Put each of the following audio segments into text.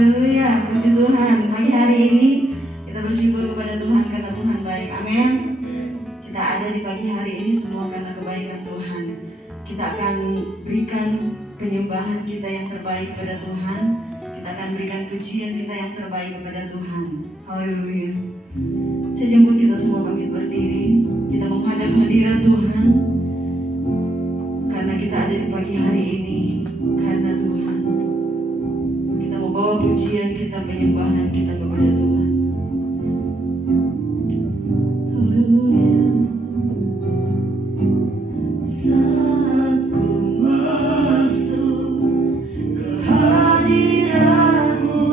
Haleluya, puji Tuhan. Pagi hari ini kita bersyukur kepada Tuhan karena Tuhan baik. Amin. Kita ada di pagi hari ini semua karena kebaikan Tuhan. Kita akan berikan penyembahan kita yang terbaik kepada Tuhan. Kita akan berikan pujian kita yang terbaik kepada Tuhan. Haleluya. Saya jemput kita semua bangkit berdiri. Kita menghadap hadirat Tuhan. Karena kita ada di pagi hari ini karena Tuhan. Kita membawa pujian kita, penyembahan kita kepada Tuhan. Haleluya. Saat ku masuk ke hadirat-Mu,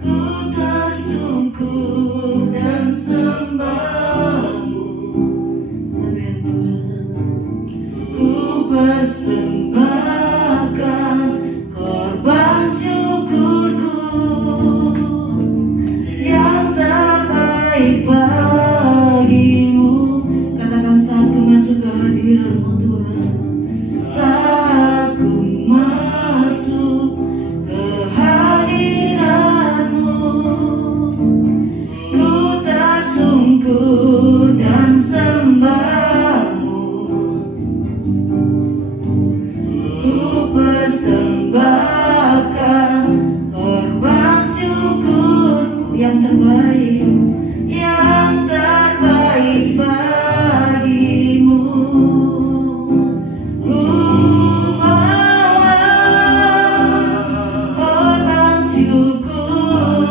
ku tak sungkur dan sembah-Mu. Amin Tuhan. Ku persembahkan korban syukurku yang terbaik bagimu. Katakan saat ku masuk ke hadirat-Mu Tuhan. Saat ku masuk ke hadirat-Mu, ku tak sungkur dan sembah-Mu. Ku persembahkan korban syukurku yang terbaik bagimu. Ku bawa korban syukur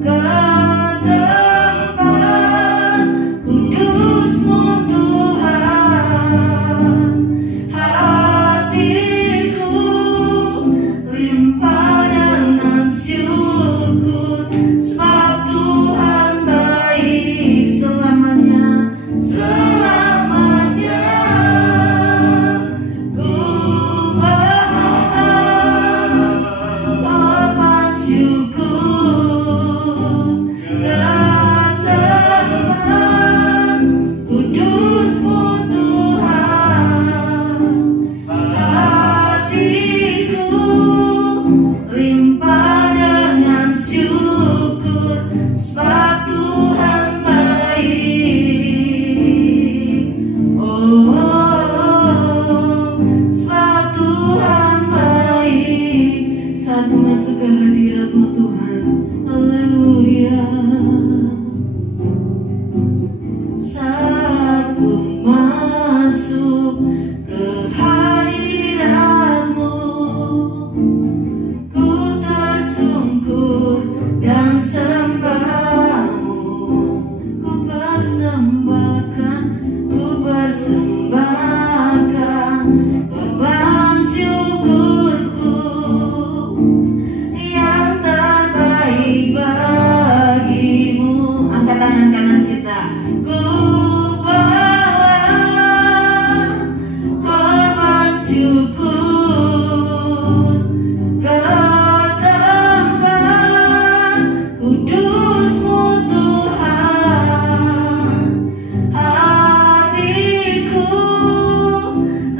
ke tempat kudus-Mu Tuhan. Hatiku limpah dengan syukur, sebab Tuhan baik selamanya, selamanya. Ku bawa korban syukur ke tempat kudus-Mu Tuhan. Hatiku limpah dengan syukur, sebab Tuhan baik. Sebab Tuhan baik. Saat ku masuk ke hadirat-Mu Tuhan. Haleluya. Saat ku masuk ke hadirat-Mu, ku tersungkur dan sembah-Mu. Ku persembahkan korban syukurku yang terbaik bagimu. Angkat tangan kanan kita. Ku bawa korban syukur ke tempat kudus-Mu Tuhan. Hatiku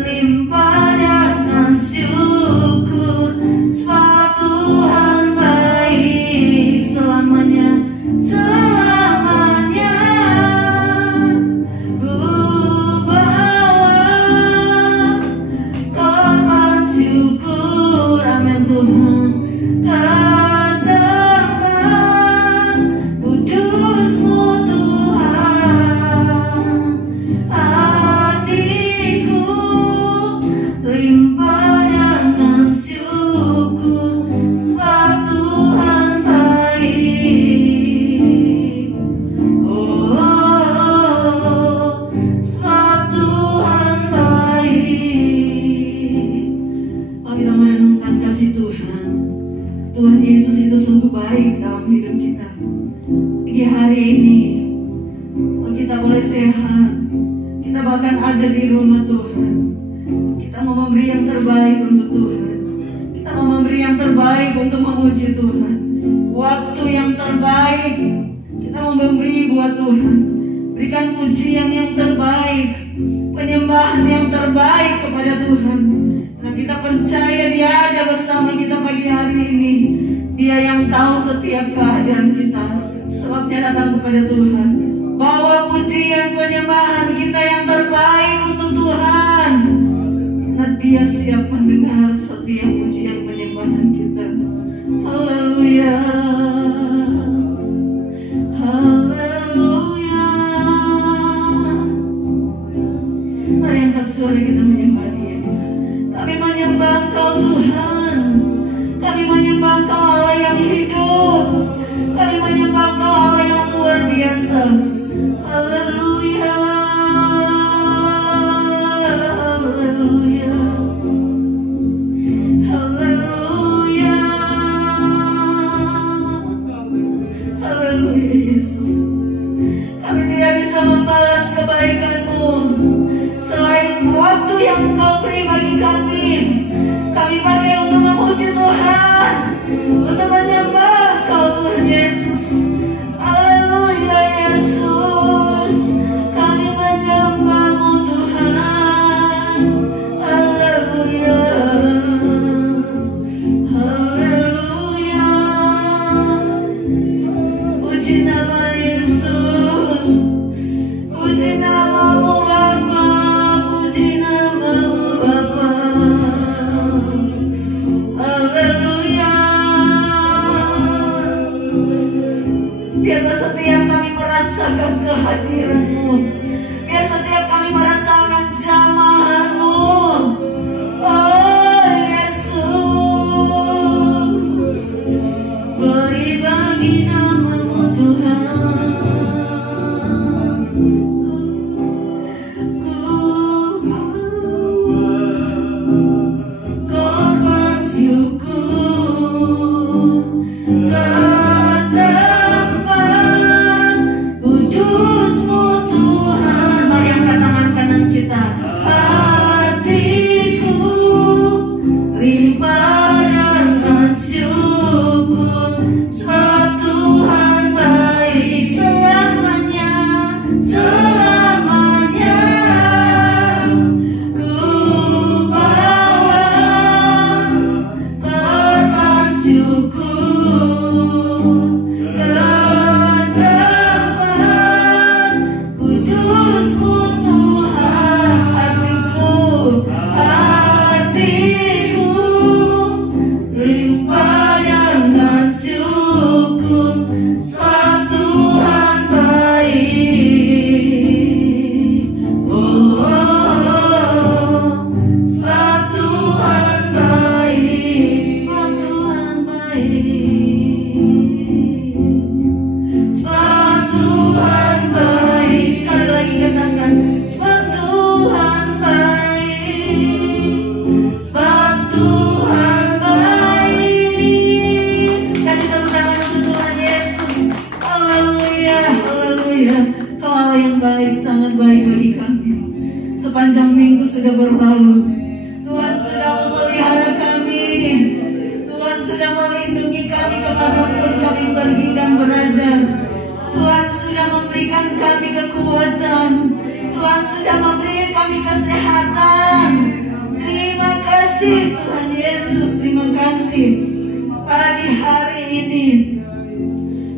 limpah dengan syukur, sebab Tuhan baik selamanya, selamanya. Ku bawa korban syukur, amin Tuhan, ke tempat kudus-Mu Tuhan. Hatiku limpah dengan syukur, sebab Tuhan baik. Sebab Tuhan baik. Kalau kita merenungkan kasih Tuhan, Tuhan Yesus itu sungguh baik dalam hidup kita. Di hari ini, kalau kita boleh sehat, kita bahkan ada di rumah Tuhan, kita mau memberi yang terbaik untuk Tuhan. Kita mau memberi yang terbaik untuk memuji Tuhan. Waktu yang terbaik kita mau memberi buat Tuhan. Berikan pujian yang terbaik, penyembahan yang terbaik kepada Tuhan. Karena kita percaya Dia ada ada bersama kita pagi hari ini. Dia yang tahu setiap keadaan kita. Sebabnya datang kepada Tuhan. Bawa pujian penyembahan kita yang terbaik untuk Tuhan. Karena Dia siap mendengar setiap pujian penyembahan kita. Haleluya. Haleluya. Mari angkat suara kita menyembah Dia. Kami menyembah Engkau Tuhan. Kami menyembah Engkau Allah yang hidup. Kami menyembah Engkau Allah yang luar biasa. Haleluya. Haleluya. Haleluya. Haleluya Yesus. Kami tidak bisa membalas kebaikan-Mu selain waktu yang Engkau beri bagi kami. Kami pakai untuk memuji Tuhan, untuk menyembah Engkau Tuhan Yesus. Haleluya Yesus. Kami menyembah-Mu Tuhan. Haleluya. Haleluya. Puji nama Yesus. Puji nama-Mu Bapa. Puji nama-Mu Bapa. Haleluya. Biarlah setiap kami merasakan kehadiran-Mu. Biar setiap kami merasakan jamahan-Mu. Oh Yesus. Glory bagi nama-Mu Tuhan. Korban syukur ke tempat kudus-Mu Tuhan. Mari angkat tangan kanan kita. Hatiku limpah dengan syukur, sebab Tuhan baik selamanya, selamanya. Ku bawa korban syukur ke tempat kudus-Mu Tuhan. Hatiku limpah dengan syukur, sebab Tuhan baik. Oh, sebab Tuhan baik, sebab Tuhan baik, sebab Tuhan baik. Sekali lagi katakan, sebab Tuhan baik, sebab Tuhan baik. Kasih tepuk tangan untuk Tuhan Yesus. Haleluya, haleluya. Kau Allah yang baik, sangat baik bagi kami. Sepanjang minggu sudah berlalu, Tuhan sudah memelihara kami. Tuhan sudah melindungi kami kemanapun kami pergi dan berada. Tuhan sudah memberikan kami kekuatan. Tuhan sudah memberi kami kesehatan. Terima kasih Tuhan Yesus, terima kasih. Pagi hari ini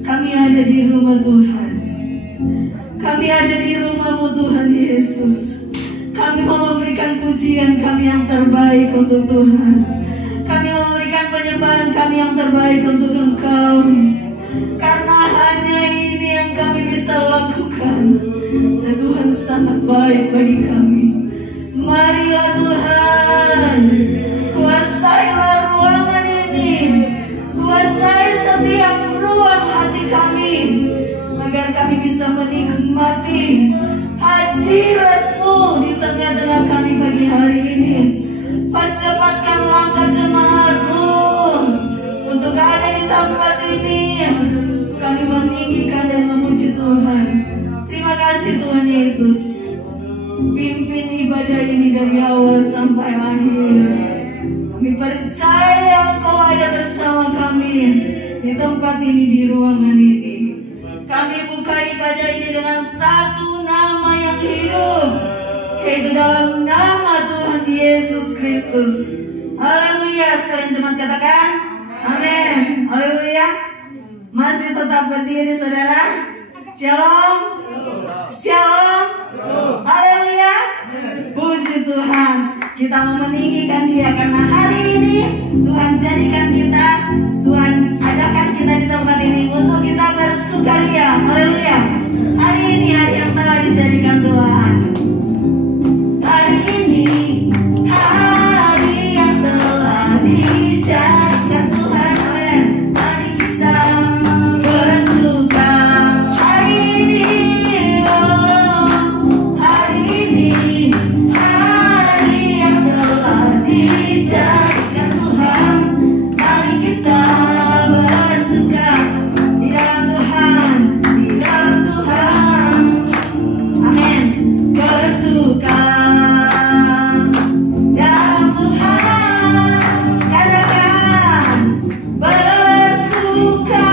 kami ada di rumah Tuhan. Kami ada di rumah-Mu Tuhan Yesus. Kami mau memberikan pujian kami yang terbaik untuk Tuhan. Kami mau memberikan penyembahan kami yang terbaik untuk Engkau. Karena hanya ini yang kami bisa lakukan. Dan Tuhan sangat baik bagi kami. Marilah Tuhan, kuasailah ruangan ini. Kuasai setiap ruang hati kami, agar kami bisa menikmati hadirat-Mu di tengah-tengah kami pagi hari ini. Percepatkan langkah jemaat-Mu untuk ada di tempat ini. Kami meninggikan dan memuji Tuhan. Terima kasih Tuhan Yesus. Pimpin ibadah ini dari awal sampai akhir. Kami percaya Engkau ada bersama kami di tempat ini, di ruangan ini. Kami buka ibadah ini dengan satu nama yang hidup, yaitu dalam nama Tuhan Yesus Kristus. Haleluya. Sekalian jemaat katakan amin. Haleluya. Masih tetap berdiri saudara. Shalom. Shalom. Haleluya. Puji Tuhan. Kita mau meninggikan Dia karena hari ini Tuhan jadikan kita, Tuhan adakan kita di tempat ini untuk kita bersukaria. Haleluya. Hari ini hari yang telah dijadikan Tuhan. Hari ini hari yang telah dijadikan Tuhan. Amin. Mari kita bersuka hari ini. Oh, hari ini hari yang telah dijadikan Tuhan. Mari kita bersuka di dalam Tuhan, di dalam Tuhan. Amin. Bersuka dalam Tuhan. Katakan bersuka,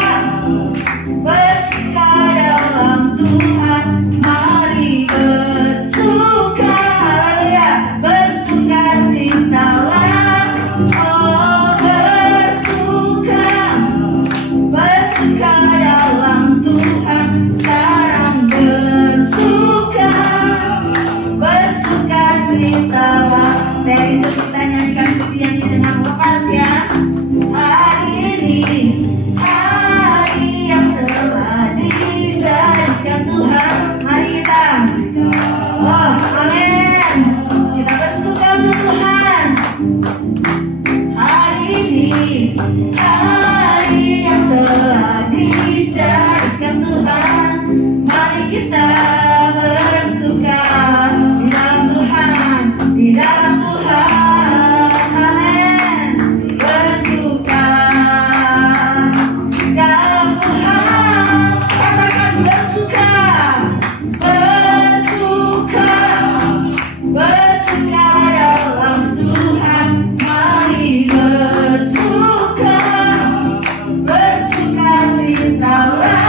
bersuka dalam Tuhan. Mari bersuka, haleluya. Bersuka citalah, oh bersuka, bersuka dalam Tuhan. Sekarang bersuka, bersuka citalah. Saya rindu kita nyanyikan pujian ini dengan lepas ya. Hari ini hari yang telah dijadikan Tuhan. Mari kita, oh amin, kita bersuka untuk Tuhan. Hari ini hari yang telah dijadikan Tuhan. Mari kita bersuka di dalam Tuhan, di dalam Tuhan. Amin. Bersuka dalam Tuhan. Katakan bersuka, bersuka, bersuka dalam Tuhan. Mari bersuka, bersuka citalah,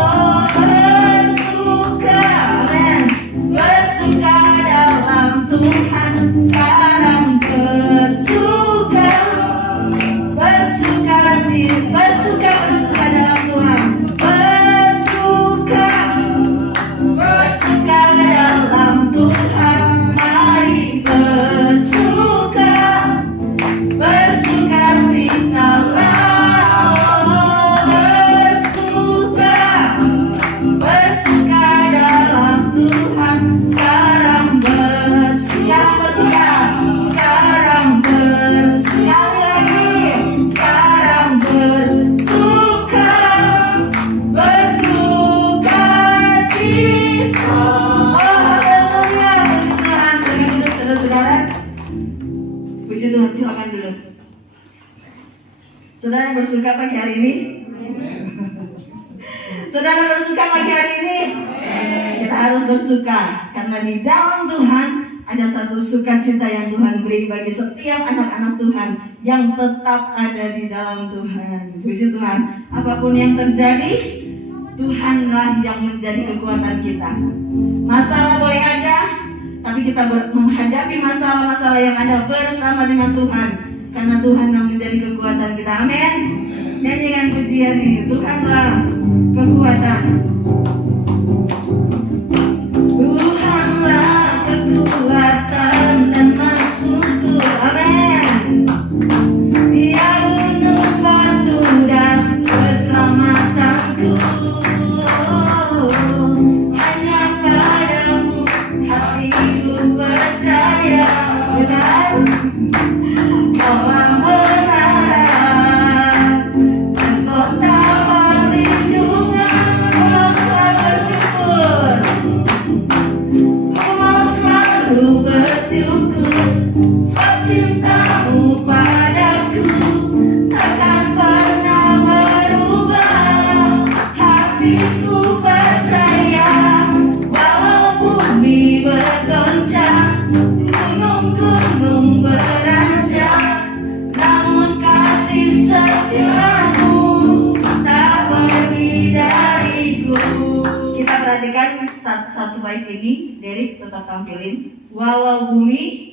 oh bersuka, amin. Bersuka dalam Tuhan. Sekarang bersuka, bersuka cita, bersuka, bersuka dalam Tuhan. Bersuka, bersuka dalam Tuhan. Mari bersuka, bersuka citalah, oh bersuka, bersuka dalam Tuhan. Sekarang bersuka, bersuka, sekarang bersuka lagi. Sekarang bersuka, bersuka cita. Oh haleluya. Puji Tuhan. Silakan duduk saudara-saudara. Puji Tuhan, silakan duduk. Saudara bersuka pagi hari ini? Saudara bersuka pagi hari ini? Kita harus bersuka karena di dalam Tuhan ada satu sukacita yang Tuhan beri bagi setiap anak-anak Tuhan yang tetap ada di dalam Tuhan. Puji Tuhan. Apapun yang terjadi, Tuhanlah yang menjadi kekuatan kita. Masalah boleh ada, tapi kita menghadapi masalah-masalah yang ada bersama dengan Tuhan, karena Tuhan yang menjadi kekuatan kita. Amin. Nyanyikan pujian ini. Tuhanlah kekuatan. Tuhanlah kekuatan dan maksudku. Amin. Dia gunung batu dan keselamatanku. Hanya padamu hatiku percaya. Benar, Kaulah benar dan kota perlindungan. Ku mau selalu bersyukur, ku mau selalu bersyukur. Sebab cintamu padaku takkan pernah berubah. Hatiku percaya, walau bumi bergoncang, gunung-gunung beranjak, namun kasih setiamu tak pergi dariku. Kita perhatikan satu bait ini, Derek tetap tampilin. Walau bumi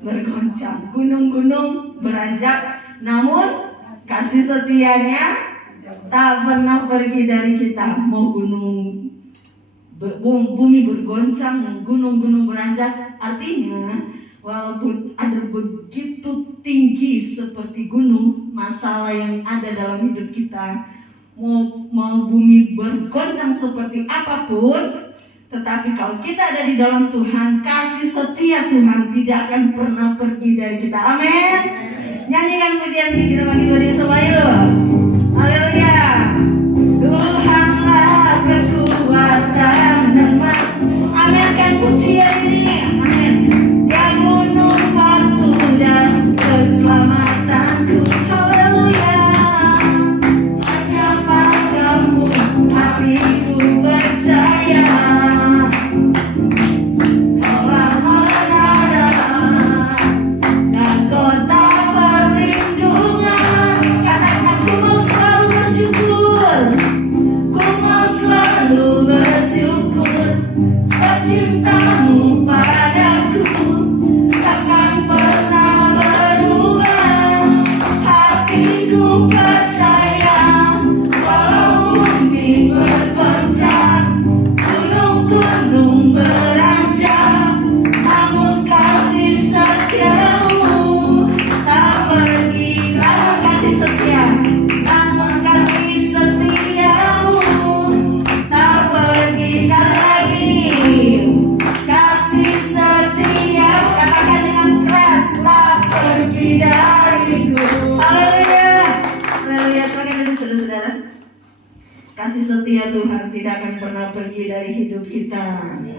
bergoncang, gunung-gunung beranjak, namun kasih setianya tak pernah pergi dari kita. Mau bumi bergoncang, gunung-gunung beranjak, artinya walaupun ada begitu tinggi seperti gunung masalah yang ada dalam hidup kita, mau bumi bergoncang seperti apapun, tetapi kalau kita ada di dalam Tuhan, kasih setia Tuhan tidak akan pernah pergi dari kita. Amin. Nyanyikan pujian ini kita bagi Tuhan Yesus. Haleluya. Tuhanlah kekuatan dan mas. Aminkan pujian ini. Amin. Ya gunung batu dan keselamatanku. Haleluya. Hanya padamu hatiku percaya. Cintamu padaku takkan pernah berubah. Hatiku percaya walau bumi bergoncang, gunung-gunung beranjak, namun kasih setiamu tak pergi. Namun kasih setia, namun kasih setiamu tak pergi. Sekali lagi, kasih setia, katakan dengan keras, tak pergi dariku. Haleluya. Haleluya. Silakan duduk saudara-saudara. Kasih setia Tuhan tidak akan pernah pergi dari hidup kita.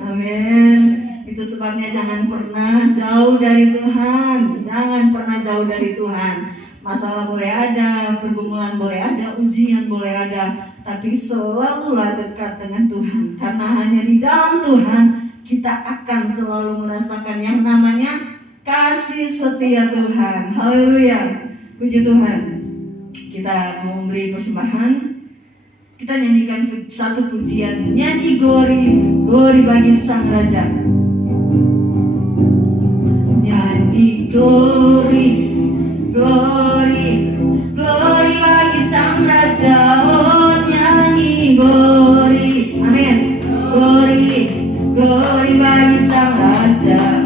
Amin. Itu sebabnya jangan pernah jauh dari Tuhan. Jangan pernah jauh dari Tuhan. Masalah boleh ada, pergumulan boleh ada, ujian boleh ada, tapi selalulah dekat dengan Tuhan. Karena hanya di dalam Tuhan kita akan selalu merasakan yang namanya kasih setia Tuhan. Haleluya. Puji Tuhan. Kita mau memberi persembahan. Kita nyanyikan satu pujian. Nyanyi glory bagi Sang Raja. Nyanyi glory bagi Sang Raja. Oh, nyanyi glory. Amin. Glory bagi Sang Raja.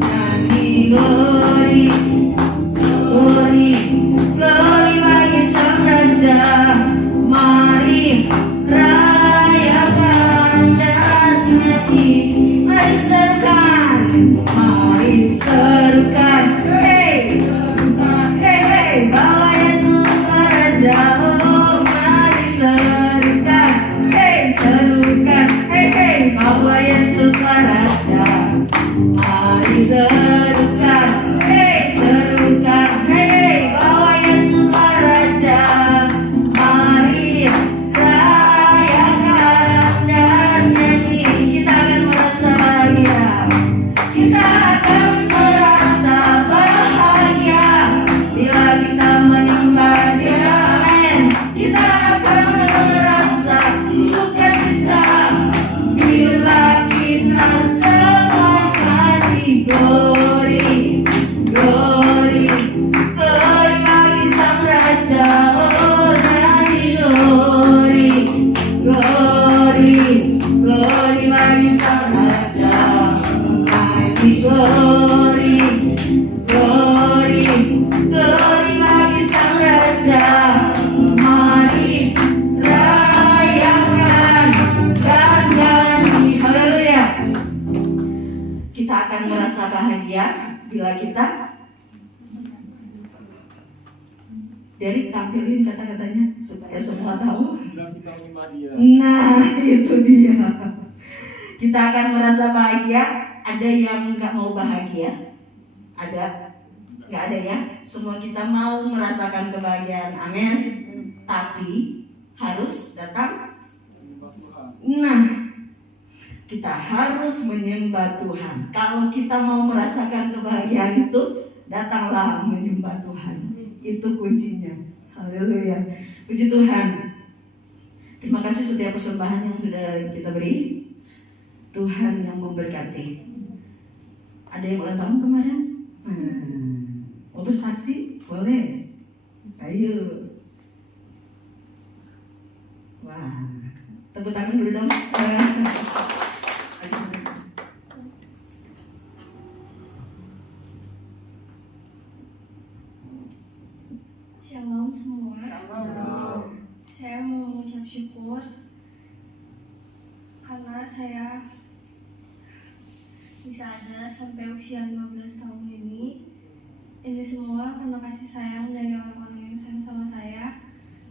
Nyanyi glory bagi Sang Raja. Mari rayakan dan nyanyi. Mari serukan. Hey, bawa Yesus Raja. Oh, mari serukan. Hey, serukan. Hey, bawa Yesus Raja. Mari serukan. Hey, serukan. Hey, bawa Yesus Raja. Mari rayakan dan nyanyi. Kita akan merasa bahagia. Kita akan merasa bahagia bila kita menyembah Dia. Amin. Kita akan merasa sukacita bila kita semuanya di glory bagi Sang Raja. Oh, nyanyi glory bagi Sang Raja. Nyanyi glory bagi Sang Raja. Mari rayakan dan nyanyi. Haleluya. Kita akan merasa bahagia bila kita dari tampilin kata-katanya supaya semua tahu. Nah, itu dia. Kita akan merasa bahagia. Ada yang nggak mau bahagia? Ada? Nggak ada ya? Semua kita mau merasakan kebahagiaan. Amin. Tapi harus datang. Nah, kita harus menyembah Tuhan. Kalau kita mau merasakan kebahagiaan itu, datanglah menyembah Tuhan. Itu kuncinya. Haleluya. Puji Tuhan. Terima kasih setiap persembahan yang sudah kita beri. Tuhan yang memberkati. Ada yang ulang tahun kemarin? Yuk. Wah, tepuk tangan dulu dong. Shalom semua. Saya mau mengucap syukur karena saya bisa ada sampai usia 15 tahun ini. Ini semua karena kasih sayang dari orang-orang yang sayang sama saya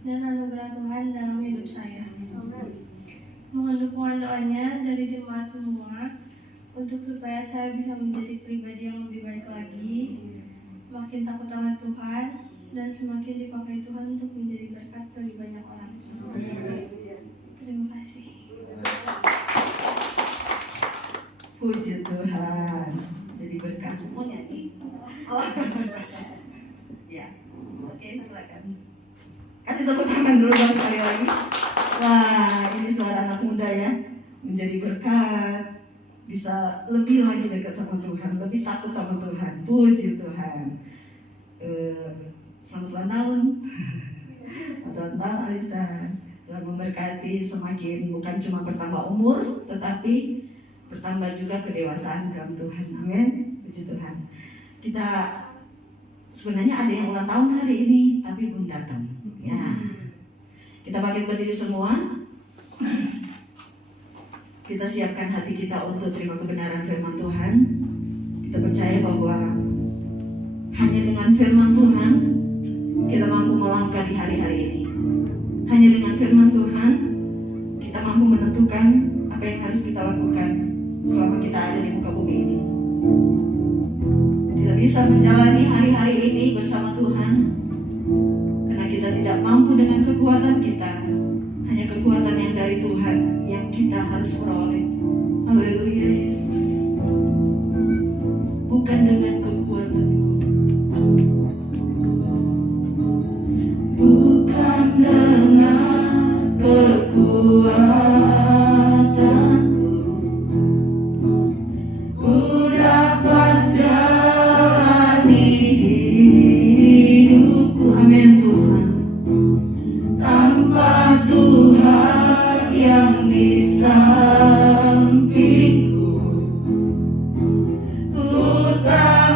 dan anugerah Tuhan dalam hidup saya. Mohon dukungan doanya dari jemaat semua untuk supaya saya bisa menjadi pribadi yang lebih baik lagi, makin takut akan Tuhan, dan semakin dipakai Tuhan untuk menjadi berkat bagi banyak orang. Terima kasih. Puji Tuhan. Jadi berkat. Mau nyanyi? Oh. Ya. Oke, silakan. Kasih tepuk tangan dulu dong sekali lagi. Wah, ini suara anak muda ya. Menjadi berkat. Bisa lebih lagi dekat sama Tuhan, lebih takut sama Tuhan. Puji Tuhan. Selamat ulang tahun. Selamat ulang tahun Alisa. Tuhan memberkati semakin bukan cuma bertambah umur, tetapi bertambah juga kedewasaan dalam Tuhan. Amin. Puji Tuhan. Kita sebenarnya ada yang ulang tahun hari ini, tapi belum datang. Ya. Kita bangkit berdiri semua. Kita siapkan hati kita untuk terima kebenaran firman Tuhan. Kita percaya bahwa hanya dengan firman Tuhan kita mampu melangkah di hari-hari ini. Hanya dengan firman Tuhan kita mampu menentukan apa yang harus kita lakukan selama kita ada di muka bumi ini. Tidak bisa menjalani hari-hari ini bersama Tuhan karena kita tidak mampu dengan kekuatan kita. Hanya kekuatan yang dari Tuhan yang kita harus peroleh. Haleluya Yesus. Bukan dengan kekuatanku, bukan dengan kekuatanku, ku dapat jalani hidupku. Amin Tuhan. Tanpa Tuhan yang di sampingku, ku tak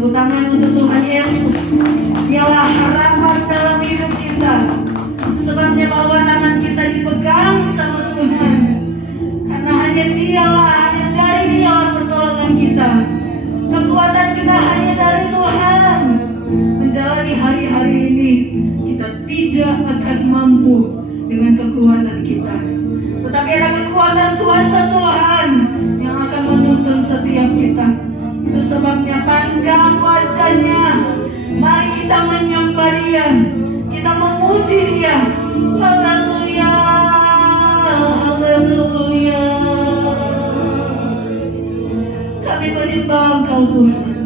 Tepuk tangan untuk Tuhan Yesus. Dialah harapan dalam hidup kita. Sebabnya bahwa tangan kita dipegang sama Tuhan. Karena hanya dari Dialah pertolongan kita. Kekuatan kita hanya dari Tuhan. Menjalani hari-hari ini kita tidak akan mampu dengan kekuatan kita. Tetapi ada kekuatan kuasa Tuhan yang akan menuntun setiap kita. Itu sebabnya pandang wajahnya. Mari kita menyembah Dia. Kita memuji Dia. Haleluya, haleluya. Kami menyembah Engkau Tuhan.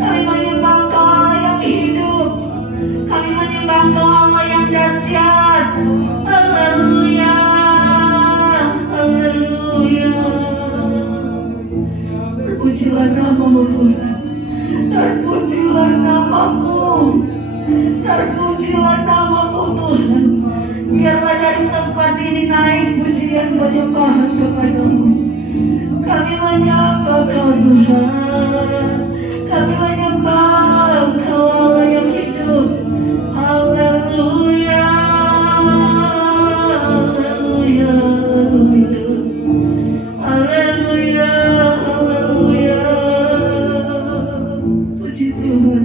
Kami menyembah Engkau Allah yang hidup. Kami menyembah Engkau Allah yang dahsyat. Haleluya, haleluya. Terpujilah nama-Mu Tuhan. Terpujilah nama-Mu. Terpujilah nama-Mu Tuhan. Biarlah dari tempat ini naik pujian penyembahan kepada-Mu. Kami menyembah Kau Tuhan. Kami menyembah Engkau Allah yang hidup. Haleluya, haleluya, haleluya, haleluya. Puji Tuhan,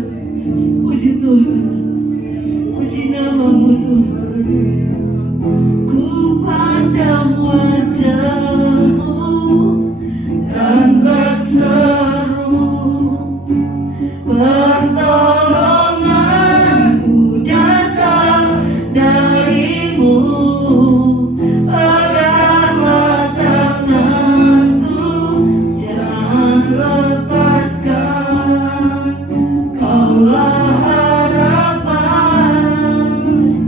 puji Tuhan, puji nama-Mu Tuhan. Ku pandang wajah-Mu dan berseru, pertolonganku datang dari-Mu. Peganglah tanganku, jangan lepaskan. Kaulah harapan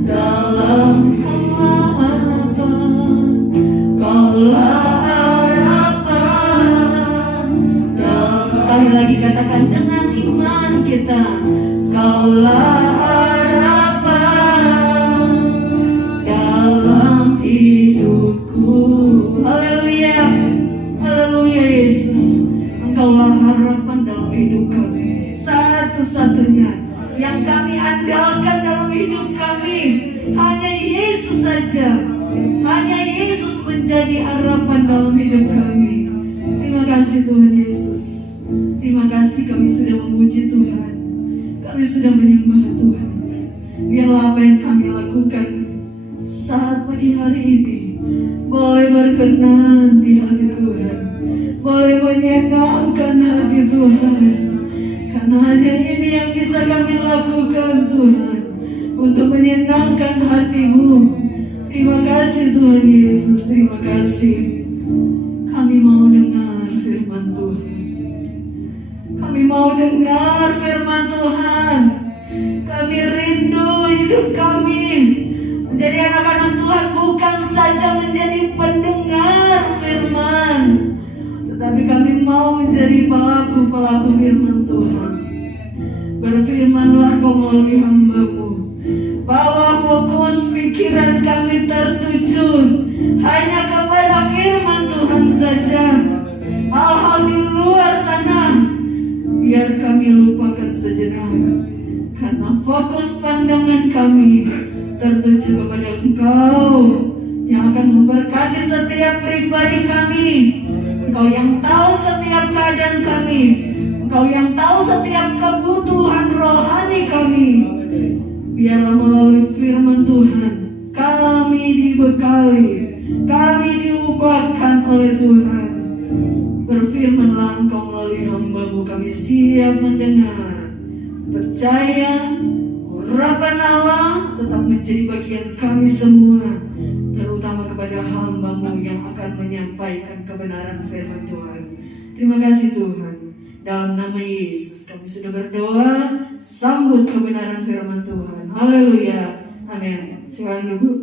dalam keharapan. Kaulah harapan dalam. Sekali lagi katakan dengan iman kita. Kaulah harapan dalam hidupku. Haleluya, haleluya Yesus. Engkaulah harapan dalam hidup kami. Satu-satunya yang kami andalkan dalam hidup kami hanya Yesus saja. Hanya Yesus menjadi harapan dalam hidup kami. Terima kasih Tuhan Yesus. Terima kasih kami sudah memuji Tuhan. Kami sudah menyembah Tuhan. Biarlah apa yang kami lakukan saat pagi hari ini boleh berkenan di hati Tuhan. Boleh menyenangkan hati Tuhan. Karena hanya ini yang bisa kami lakukan Tuhan. Untuk menyenangkan hati-Mu. Terima kasih Tuhan Yesus. Terima kasih. Kami mau dengar firman Tuhan. Kami mau dengar firman Tuhan. Kami rindu hidup kami menjadi anak-anak Tuhan, bukan saja menjadi pendengar firman, tetapi kami mau menjadi pelaku-pelaku firman Tuhan. Berfirmanlah Kau melalui hamba-Mu, bahwa fokus pikiran kami tertuju hanya kepada firman Tuhan saja. Hal-hal di luar sana biar kami lupakan sejenak, karena fokus pandangan kami tertuju kepada Engkau yang akan memberkati setiap pribadi kami. Engkau yang tahu setiap keadaan kami. Engkau yang tahu setiap kebutuhan rohani kami. Biarlah melalui firman Tuhan kami dibekali, kami diubahkan oleh Tuhan. Berfirmanlah Engkau melalui hamba-Mu, kami siap mendengar, percaya urapan Allah tetap menjadi bagian kami semua, terutama kepada hamba-Mu yang akan menyampaikan kebenaran firman Tuhan. Terima kasih Tuhan. Dalam nama Yesus kami sudah berdoa. Sambut kebenaran firman Tuhan. Haleluya. Amin. Silakan duduk.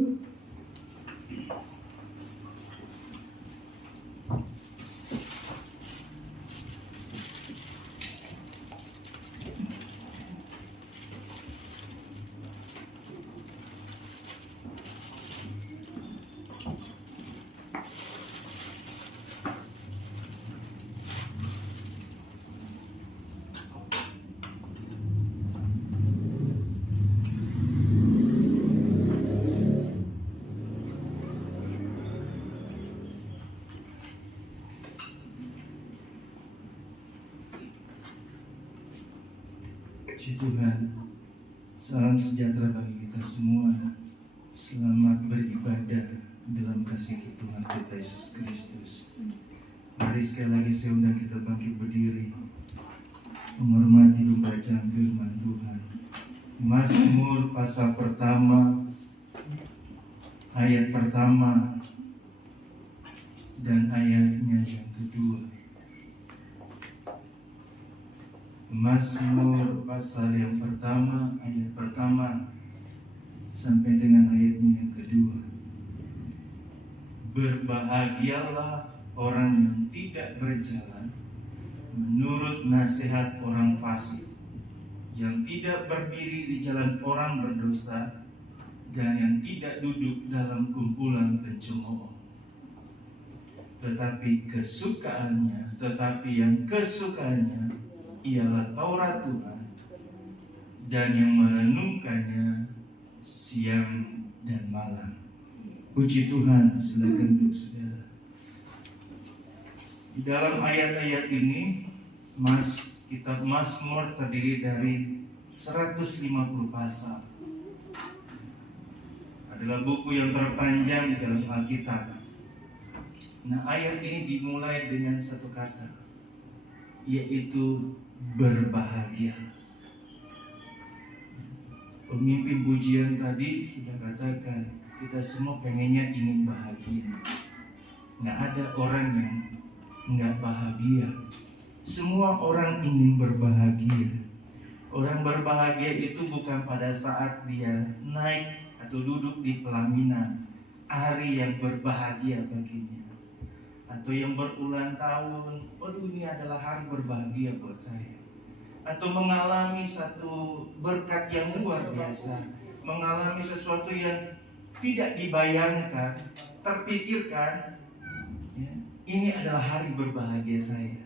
Puji Tuhan, salam sejahtera bagi kita semua. Selamat beribadah dalam kasih Tuhan kita Yesus Kristus. Mari sekali lagi saya undang kita bangkit berdiri, menghormati pembacaan firman Tuhan. Mazmur pasal pertama, ayat pertama dan ayatnya yang kedua. Mazmur pasal yang pertama, ayat pertama sampai dengan ayatnya yang kedua. Berbahagialah orang yang tidak berjalan menurut nasihat orang fasik, yang tidak berdiri di jalan orang berdosa, dan yang tidak duduk dalam kumpulan pencemooh. Tetapi yang kesukaannya ialah Taurat Tuhan, dan yang merenungkannya siang dan malam. Puji Tuhan. Silakan duduk saudara. Di dalam ayat-ayat ini, kitab Mazmur terdiri dari 150 pasal. Adalah buku yang terpanjang di dalam Alkitab. Nah, ayat ini dimulai dengan satu kata, yaitu berbahagia. Pemimpin pujian tadi sudah katakan, kita semua pengennya ingin bahagia. Nggak ada orang yang nggak bahagia. Semua orang ingin berbahagia. Orang berbahagia itu bukan pada saat dia naik atau duduk di pelaminan, hari yang berbahagia baginya, atau yang berulang tahun. Waduh, ini adalah hari berbahagia buat saya. Atau mengalami satu berkat yang luar biasa, mengalami sesuatu yang tidak dibayangkan, terpikirkan, ya, ini adalah hari berbahagia saya.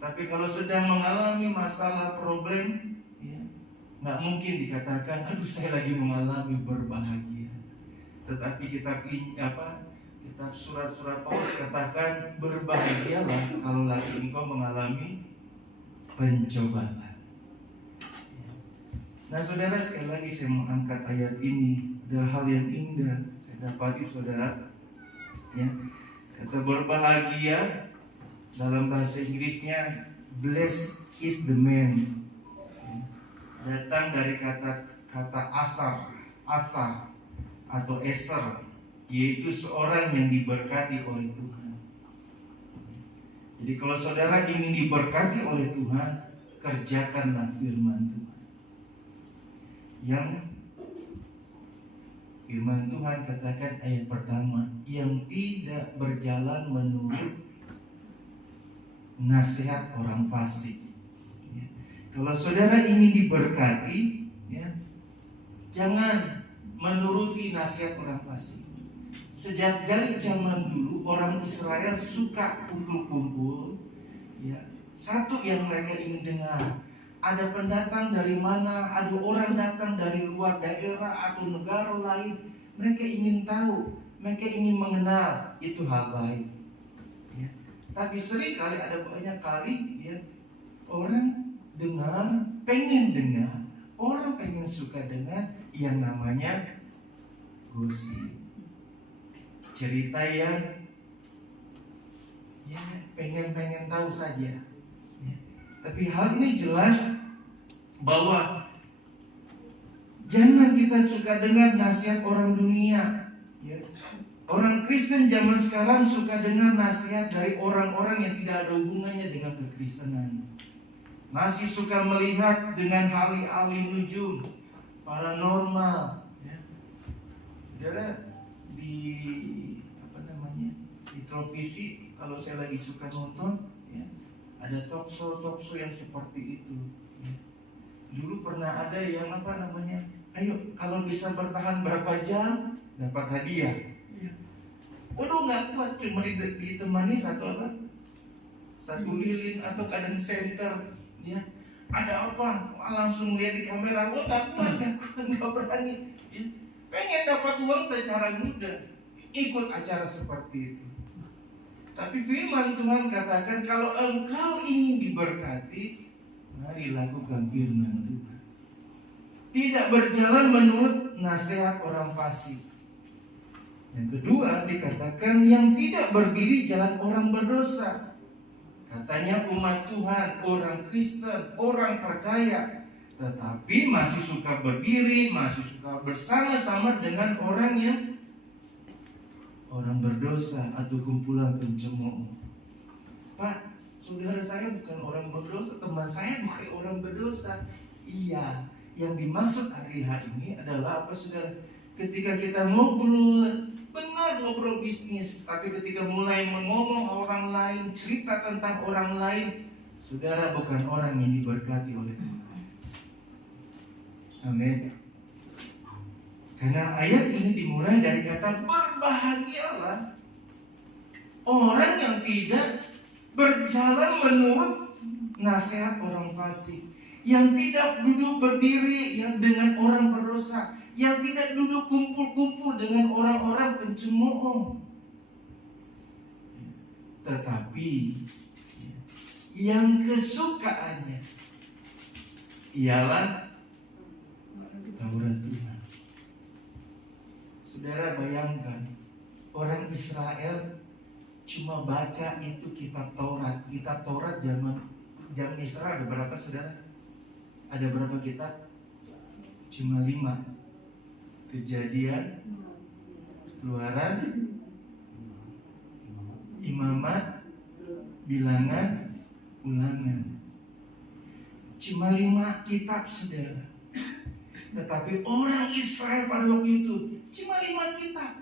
Tapi kalau sedang mengalami masalah, problem, ya, nggak mungkin dikatakan, aduh saya lagi mengalami berbahagia. Tetapi kitab surat-surat Paulus katakan, berbahagialah kalau lagi engkau mengalami pencobaan. Nah saudara, sekali lagi saya mau angkat ayat ini. Ada hal yang indah saya dapati saudara, ya. Kata berbahagia dalam bahasa Inggrisnya blessed is the man, datang dari kata asar atau eser, yaitu seorang yang diberkati oleh Tuhan. Jadi kalau saudara ingin diberkati oleh Tuhan, kerjakanlah firman Tuhan. Yang firman Tuhan katakan ayat pertama, yang tidak berjalan menurut nasihat orang fasik. Ya. Kalau saudara ingin diberkati, ya, jangan menuruti nasihat orang fasik. Sejak dari zaman dulu orang Israel suka kumpul-kumpul, ya. Satu yang mereka ingin dengar, ada pendatang dari mana, ada orang datang dari luar daerah atau negara lain, mereka ingin tahu, mereka ingin mengenal, itu hal baik, ya. Tapi seringkali ada banyak kali, ya, orang pengen dengar, orang pengen suka dengar yang namanya gosip, cerita yang ya pengen tahu saja. Tapi hal ini jelas bahwa jangan kita suka dengar nasihat orang dunia, ya. Orang Kristen zaman sekarang suka dengar nasihat dari orang-orang yang tidak ada hubungannya dengan kekristenan. Masih suka melihat dengan ahli-ahli nujum, paranormal, ya. Saudara, di televisi kalau saya lagi suka nonton, ya, ada talk show yang seperti itu, ya. Dulu pernah ada yang ayo kalau bisa bertahan berapa jam dapat hadiah, ya. Waduh, nggak kuat, cuma ditemani satu lilin atau kadang center, ya. Ada apa? Langsung lihat di kamera, nggak kuat, nggak berani, ya. Pengen dapat uang secara mudah, ikut acara seperti itu. Tapi firman Tuhan katakan, kalau engkau ingin diberkati, Mari lakukan firman Tuhan. Tidak berjalan menurut nasihat orang fasik. Yang kedua dikatakan yang tidak berdiri jalan orang berdosa. Katanya umat Tuhan, orang Kristen, orang percaya, tetapi masih suka berdiri, masih suka bersama-sama dengan orang berdosa atau kumpulan pencemooh. Pak, saudara saya bukan orang berdosa, teman saya bukan orang berdosa. Iya, yang dimaksud hari-hari ini adalah apa, saudara? Ketika kita ngobrol, benar ngobrol bisnis, tapi ketika mulai mengomong orang lain, cerita tentang orang lain, saudara bukan orang yang diberkati oleh Tuhan. Amin. Karena ayat ini dimulai dari kata berbahagialah orang yang tidak berjalan menurut nasihat orang fasik, yang tidak duduk berdiri yang dengan orang berdosa, yang tidak duduk kumpul-kumpul dengan orang-orang pencemooh, tetapi yang kesukaannya ialah Taurat Tuhan. Saudara bayangkan, orang Israel cuma baca itu kitab Taurat. Kitab Taurat zaman Israel ada berapa, saudara? Ada berapa kitab? Cuma 5. Kejadian, Keluaran, Imamat, Bilangan, Ulangan. Cuma 5 kitab, saudara. Tetapi orang Israel pada waktu itu cuma 5 kitab.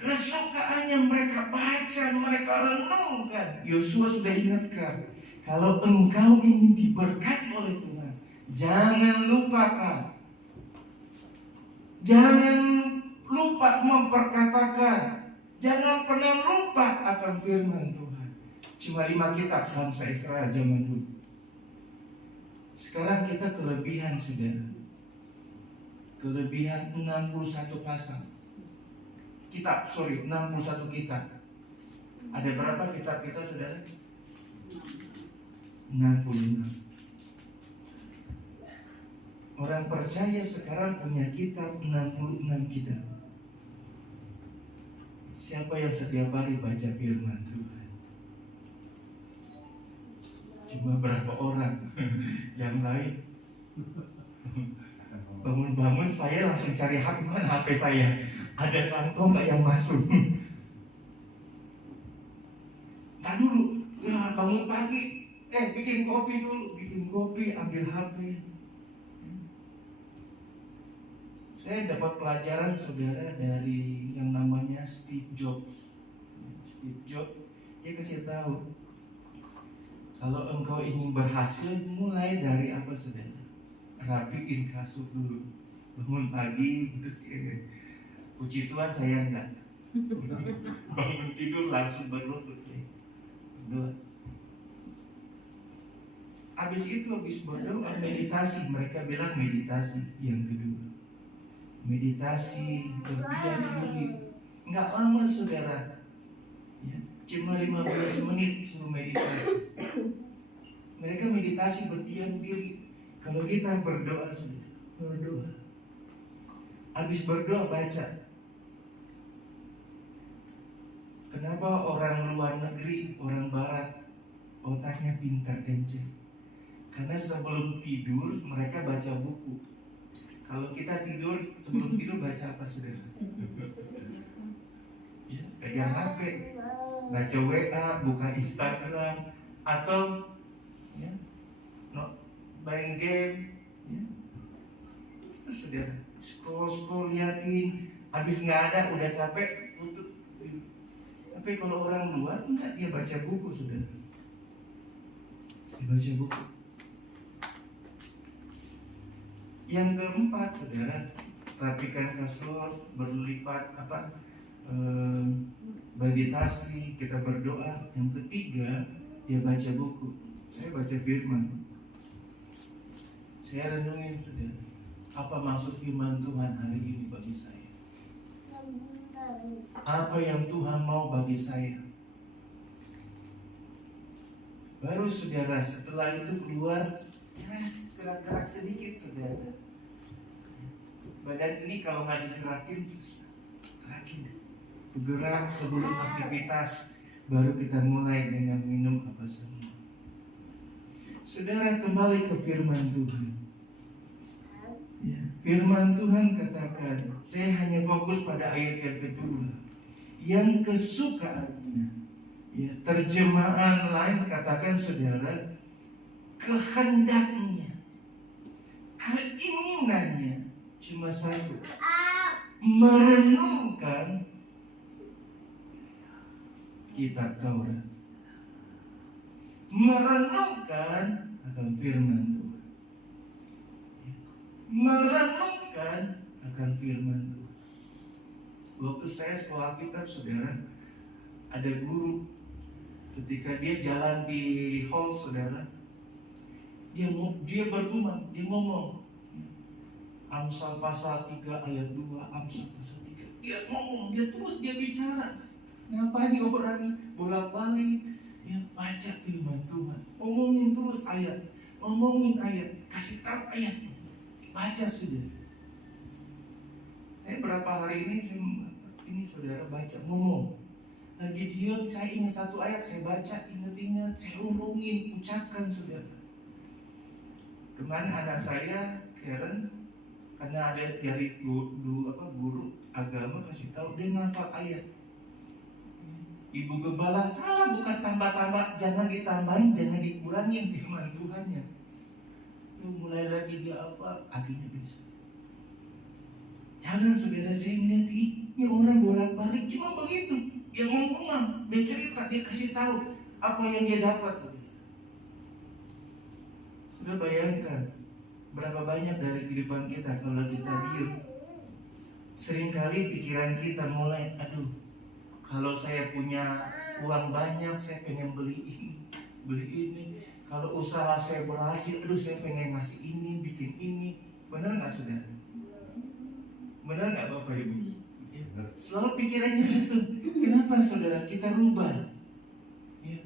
Kesukaannya mereka baca, mereka renungkan. Yosua sudah ingatkan, kalau engkau ingin diberkati oleh Tuhan, jangan lupakan, jangan lupa memperkatakan, jangan pernah lupa akan firman Tuhan. Cuma 5 kitab bangsa Israel zaman dulu. Sekarang kita kelebihan, saudara. Kelebihan 61 pasang kitab, 61 kitab. Ada berapa kitab kita, saudara? 65. Orang percaya sekarang punya kitab 66 kitab. Siapa yang setiap hari baca firman Tuhan? Cuma berapa orang? Yang lain bangun-bangun saya langsung cari HP, mana HP saya? Ada kantong nggak yang masuk? Tak dulu, ya bangun pagi, bikin kopi dulu, bikin kopi, ambil HP. Saya dapat pelajaran, saudara, dari yang namanya Steve Jobs. Steve Jobs, dia kasih tahu, kalau engkau ingin berhasil, mulai dari apa, saudara? Rapiin kasur dulu. Bangun pagi, bersihin. Puji Tuhan saya enggak. Bangun tidur langsung berlutut, ya. Berdoa. Habis itu, habis berdoa, meditasi. Mereka bilang meditasi yang kedua. Meditasi, berdiam diri. Enggak lama, saudara, ya, cuma 15 menit suruh meditasi. Mereka meditasi berdiam diri. Kalau kita berdoa, saudara, berdoa. Habis berdoa baca. Kenapa orang luar negeri, orang barat, otaknya pintar dan cerdas? Karena sebelum tidur mereka baca buku. Kalau kita tidur, sebelum tidur baca apa, saudara? Ya, pegang HP, baca WA, buka Instagram, atau ya, main game, ya. Terus saudara scroll liatin, habis nggak ada, udah capek, tutup. Tapi kalau orang luar enggak, dia baca buku, saudara. Dia baca buku. Yang keempat, saudara, rapikan kasur, berlipat meditasi, kita berdoa. Yang ketiga, dia baca buku. Saya baca firman. Saya renungin, saudara, apa maksud firman Tuhan hari ini bagi saya? Apa yang Tuhan mau bagi saya? Baru, saudara, setelah itu keluar gerak-gerak sedikit, saudara. Badan ini kalau nggak digerakin susah. Gerakin. Bergerak sebelum aktivitas, baru kita mulai dengan minum apa semua. Saudara, kembali ke firman Tuhan. Ya, firman Tuhan katakan, saya hanya fokus pada ayat yang kedua, yang kesukaannya. Ya, terjemahan lain katakan, saudara, kehendaknya, keinginannya cuma satu, merenungkan kitab Taurat, merenungkan akan firman Tuhan, merenungkan akan firman Tuhan. Waktu saya sekolah kitab, saudara, ada guru ketika dia jalan di hall, saudara, dia bergumam, dia ngomong Amsal pasal 3 ayat 2, Amsal pasal 3. Dia ngomong, dia bicara. Ngapain nih orang bolak-balik ya, baca firman Tuhan, ngomongin terus ayat, ngomongin ayat, kasih tahu ayat, baca sudah. Saya berapa hari ini saudara baca, ngomong lagi diam, saya ingat satu ayat, saya baca, ingat-ingat, saya ngomongin, ucapkan, saudara. Kemarin anak saya Karen, karena ada dari guru agama kasih tahu, dia ngafal ayat. Ibu gembala, salah, bukan tambah-tambah, jangan ditambahin, jangan dikurangin firman Tuhannya. Mulai lagi dia hafal, akhirnya bisa. Jangan, saudara, saya melihat ini orang bolak-balik cuma begitu. Dia ngomong, dia cerita, dia kasih tahu apa yang dia dapat, saudara. Sudah bayangkan berapa banyak dari kehidupan kita kalau kita diam. Seringkali pikiran kita mulai, aduh, kalau saya punya uang banyak, saya pengen beli ini. Kalau usaha saya berhasil, aduh, saya pengen ngasih ini, bikin ini. Benar nggak, saudara? Benar nggak, Bapak Ibu? Selalu pikirannya itu. Kenapa, saudara? Kita rubah. Ya.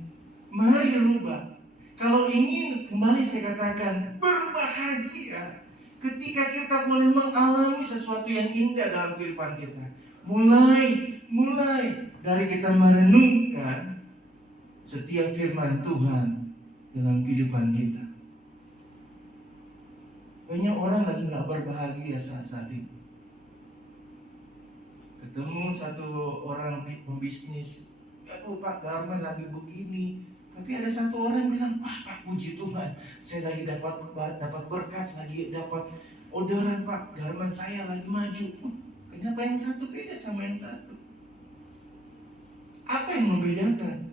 Mari rubah. Kalau ingin, kembali saya katakan, berbahagia ketika kita boleh mengalami sesuatu yang indah dalam kehidupan kita. Mulai dari kita merenungkan setiap firman Tuhan dalam kehidupan kita. Banyak orang lagi gak berbahagia saat ini. Ketemu satu orang pembisnis, aduh Pak Darman lagi begini. Tapi ada satu orang bilang, wah Pak, puji Tuhan, saya lagi dapat berkat, lagi dapat orderan Pak, Darman saya lagi maju. Kenapa yang satu beda sama yang satu? Apa yang membedakan?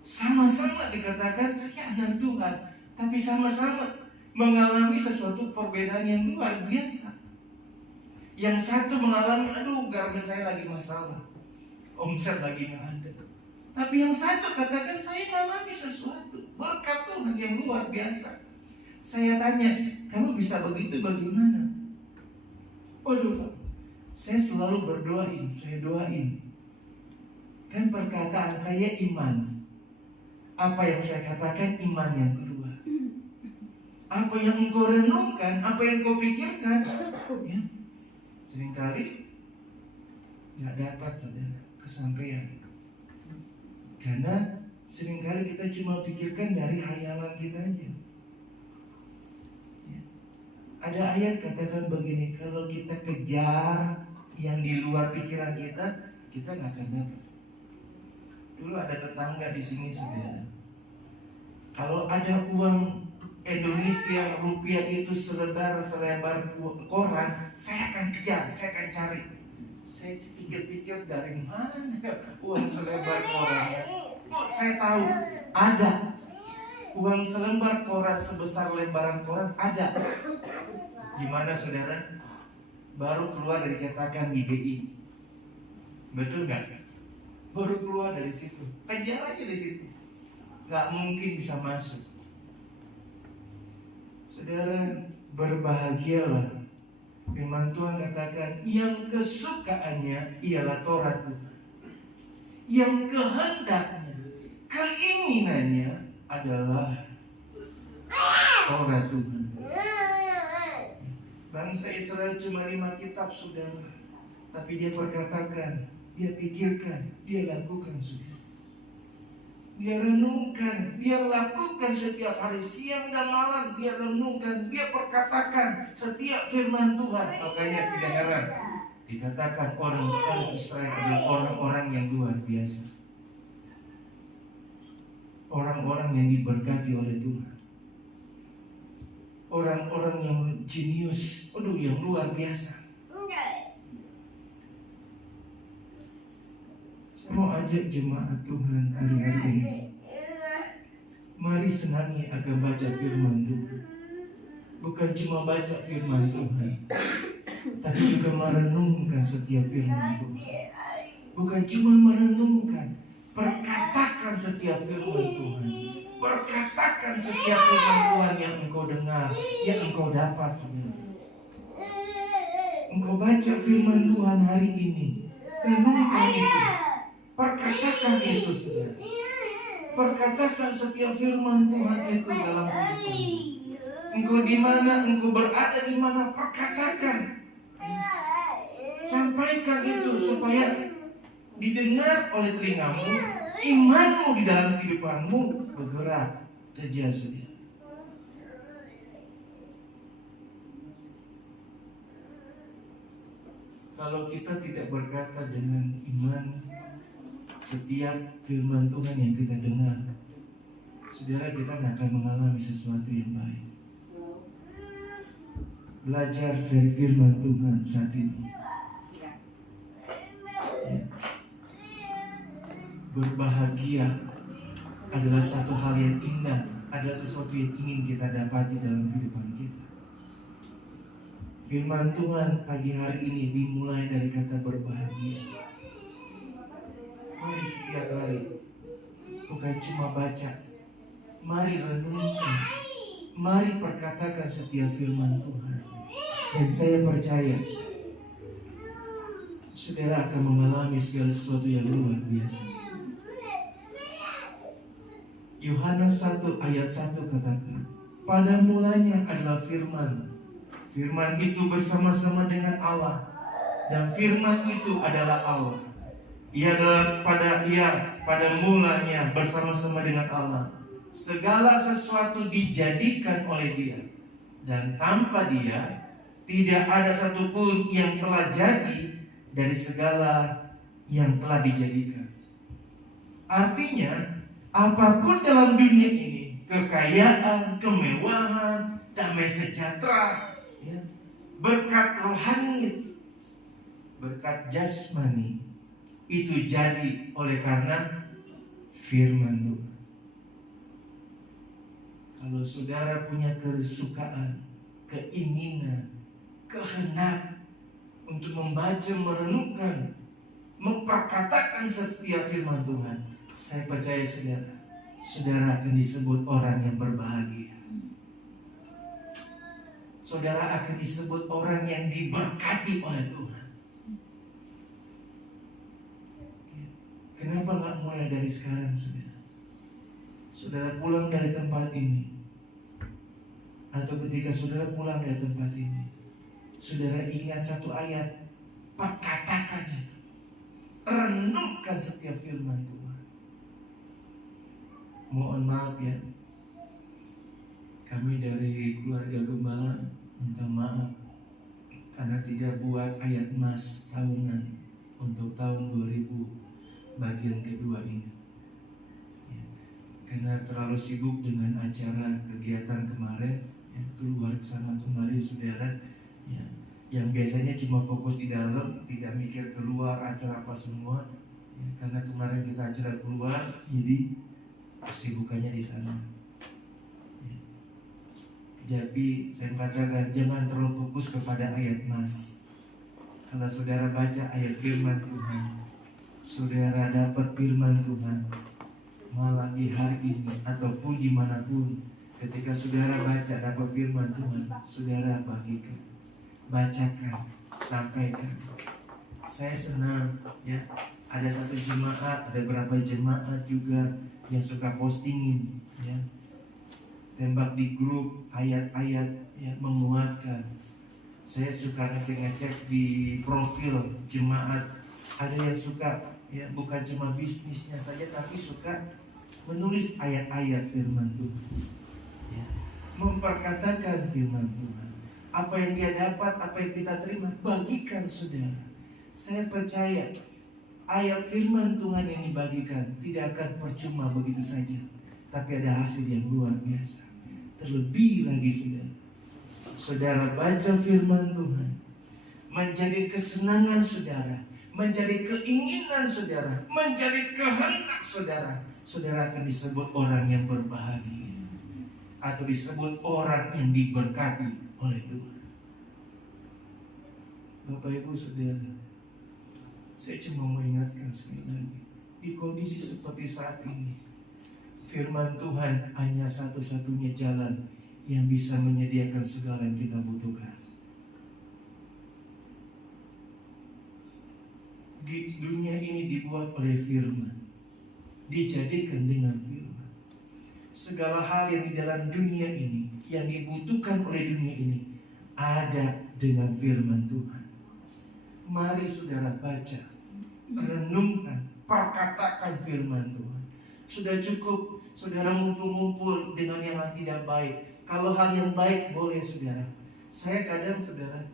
Sama-sama dikatakan saya anak Tuhan, tapi sama-sama mengalami sesuatu perbedaan yang luar biasa. Yang satu mengalami, aduh garmen saya lagi masalah, omset lagi nggak ada. Tapi yang satu katakan, saya mengalami sesuatu berkat Tuhan yang luar biasa. Saya tanya, kamu bisa begitu bagaimana? Waduh Pak, saya selalu berdoain, saya doain. Kan perkataan saya iman. Apa yang saya katakan iman yang keluar. Apa yang engkau renungkan, apa yang kau pikirkan, ya, seringkali nggak dapat, saudara, kesampaian. Karena seringkali kita cuma pikirkan dari hayalan kita aja. Ya. Ada ayat katakan begini, kalau kita kejar yang di luar pikiran kita nggak akan dapat. Dulu ada tetangga di sini, saudara. Kalau ada uang Indonesia rupiah itu selebar koran, saya akan kejar, saya akan cari. Saya pikir-pikir dari mana uang selebar korannya. Oh, saya tahu ada uang selembar koran sebesar lembaran koran ada. Di mana, saudara? Baru keluar dari cetakan di BI. Betul nggak? Baru keluar dari situ, kejar aja di situ. Nggak mungkin bisa masuk. Saudara, berbahagialah. Firman Tuhan katakan, yang kesukaannya ialah Taurat Tuhan. Yang kehendaknya, keinginannya adalah Torah Tuhan. Bangsa Israel cuma 5 kitab, saudara, tapi dia perkatakan, dia pikirkan, dia lakukan, saudara. Dia renungkan, dia lakukan setiap hari, siang dan malam. Dia renungkan, dia perkatakan setiap firman Tuhan. Makanya tidak heran dikatakan orang Israel adalah orang-orang yang luar biasa, orang-orang yang diberkati oleh Tuhan, orang-orang yang jenius, yang luar biasa. Saya mau ajak jemaat Tuhan hari-hari ini, mari senangi akan baca firman Tuhan. Bukan cuma baca firman Tuhan, tapi juga merenungkan setiap firman Tuhan. Bukan cuma merenungkan, perkatakan setiap firman Tuhan. Perkatakan setiap firman Tuhan yang engkau dengar, yang engkau dapat, saudara. Engkau baca firman Tuhan hari ini, renungkan itu, perkatakan itu, saudara. Perkatakan setiap firman Tuhan itu dalam hidupmu. Engkau di mana, engkau berada di mana, perkatakan. Sampaikan itu supaya didengar oleh telingamu, imanmu di dalam kehidupanmu bergerak kerja, saudara. Kalau kita tidak berkata dengan iman setiap firman Tuhan yang kita dengar, saudara, kita tidak akan mengalami sesuatu yang baik. Belajar dari firman Tuhan saat ini. Ya. Berbahagia adalah satu hal yang indah, adalah sesuatu yang ingin kita dapati dalam kehidupan kita. Firman Tuhan pagi hari ini dimulai dari kata berbahagia. Mari setiap hari, bukan cuma baca, mari renungkan, mari perkatakan setiap firman Tuhan. Dan saya percaya saudara akan mengalami segala sesuatu yang luar biasa. Yohanes 1 ayat 1 katakan, pada mulanya adalah firman. Firman itu bersama-sama dengan Allah, dan firman itu adalah Allah. Ia pada mulanya bersama-sama dengan Allah. Segala sesuatu dijadikan oleh Dia, dan tanpa Dia tidak ada satupun yang telah jadi dari segala yang telah dijadikan. Artinya, apapun dalam dunia ini, kekayaan, kemewahan, damai sejahtera, ya, berkat rohani, berkat jasmani, itu jadi oleh karena firman Tuhan. Kalau saudara punya kesukaan, keinginan, kehendak untuk membaca, merenungkan, memperkatakan setiap firman Tuhan, saya percaya saudara akan disebut orang yang berbahagia. Saudara akan disebut orang yang diberkati oleh Tuhan. Kenapa nggak mulai dari sekarang, saudara? Saudara pulang dari tempat ini, atau ketika saudara pulang dari tempat ini, saudara ingat satu ayat, perkatakan itu, renungkan setiap firman Tuhan. Mohon maaf ya, kami dari keluarga gembala minta maaf karena tidak buat ayat mas tahunan untuk tahun 2000 bagian kedua ini. Karena terlalu sibuk dengan acara kegiatan kemarin, ya, keluar sana kemari, saudara, ya, yang biasanya cuma fokus di dalam, tidak mikir keluar acara apa semua, ya, karena kemarin kita acara keluar, jadi kesibukannya di sana. Ya. Jadi saya katakan jangan terlalu fokus kepada ayat mas. Kalau saudara baca ayat firman Tuhan, saudara dapat firman Tuhan, malam di hari ini ataupun dimanapun, ketika saudara baca dapat firman Tuhan, saudara bagikan, bacakan, sampaikan. Saya senang ya, ada satu jemaat, ada beberapa jemaat juga yang suka postingin ya. tembak di grup ayat-ayat yang menguatkan. Saya suka ngecek-ngecek di profil jemaat. Ada yang suka ya bukan cuma bisnisnya saja, tapi suka menulis ayat-ayat firman Tuhan, ya, memperkatakan firman Tuhan. Apa yang dia dapat, apa yang kita terima, bagikan saudara. Saya percaya ayat firman Tuhan yang dibagikan tidak akan percuma begitu saja, tapi ada hasil yang luar biasa. Terlebih lagi saudara baca firman Tuhan, menjadi kesenangan saudara, menjadi keinginan saudara, menjadi kehendak saudara, saudara akan disebut orang yang berbahagia, atau disebut orang yang diberkati oleh Tuhan. Bapak Ibu saudara, saya cuma mau ingatkan sekali lagi, di kondisi seperti saat ini, firman Tuhan hanya satu-satunya jalan yang bisa menyediakan segala yang kita butuhkan. Di dunia ini dibuat oleh firman, dijadikan dengan firman. Segala hal yang di dalam dunia ini, yang dibutuhkan oleh dunia ini, ada dengan firman Tuhan. Mari saudara baca, renungkan, perkatakan firman Tuhan. Sudah cukup saudara ngumpul-ngumpul dengan yang tidak baik. Kalau hal yang baik boleh saudara. Saya kadang saudara,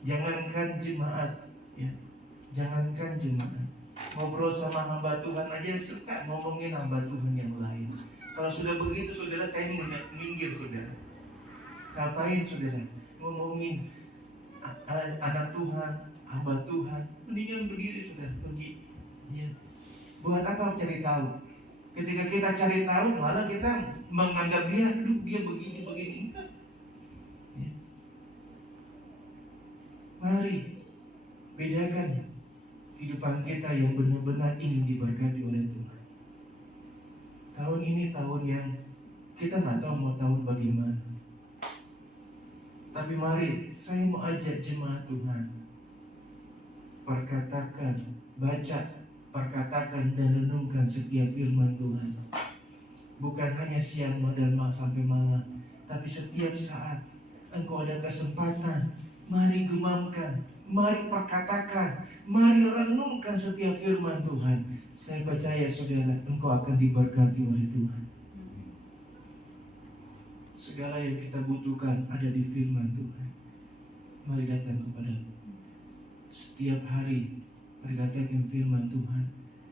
jangankan jemaat, ya, jangankan jemaat, ngobrol sama hamba Tuhan aja suka ngomongin hamba Tuhan yang lain. Kalau sudah begitu saudara, saya minggir saudara. Ngapain saudara ngomongin anak Tuhan, hamba Tuhan? Mendingan berdiri saudara, pergi. Ya. Buat apa cari tahu? Ketika kita cari tahu, malah kita menganggap dia, dia begini. Ya. Mari bedakan kehidupan kita yang benar-benar ingin diberkati oleh Tuhan. Tahun ini tahun yang kita nggak tahu mau tahun bagaimana. Tapi mari saya mau ajak jemaat Tuhan, perkatakan, baca, perkatakan dan renungkan setiap firman Tuhan. Bukan hanya siang dan sampai malam, tapi setiap saat engkau ada kesempatan, mari gumamkan, mari perkatakan, mari renungkan setiap firman Tuhan. Saya percaya saudara, engkau akan diberkati oleh Tuhan. Segala yang kita butuhkan ada di firman Tuhan. Mari datang kepada setiap hari, perkatakan firman Tuhan.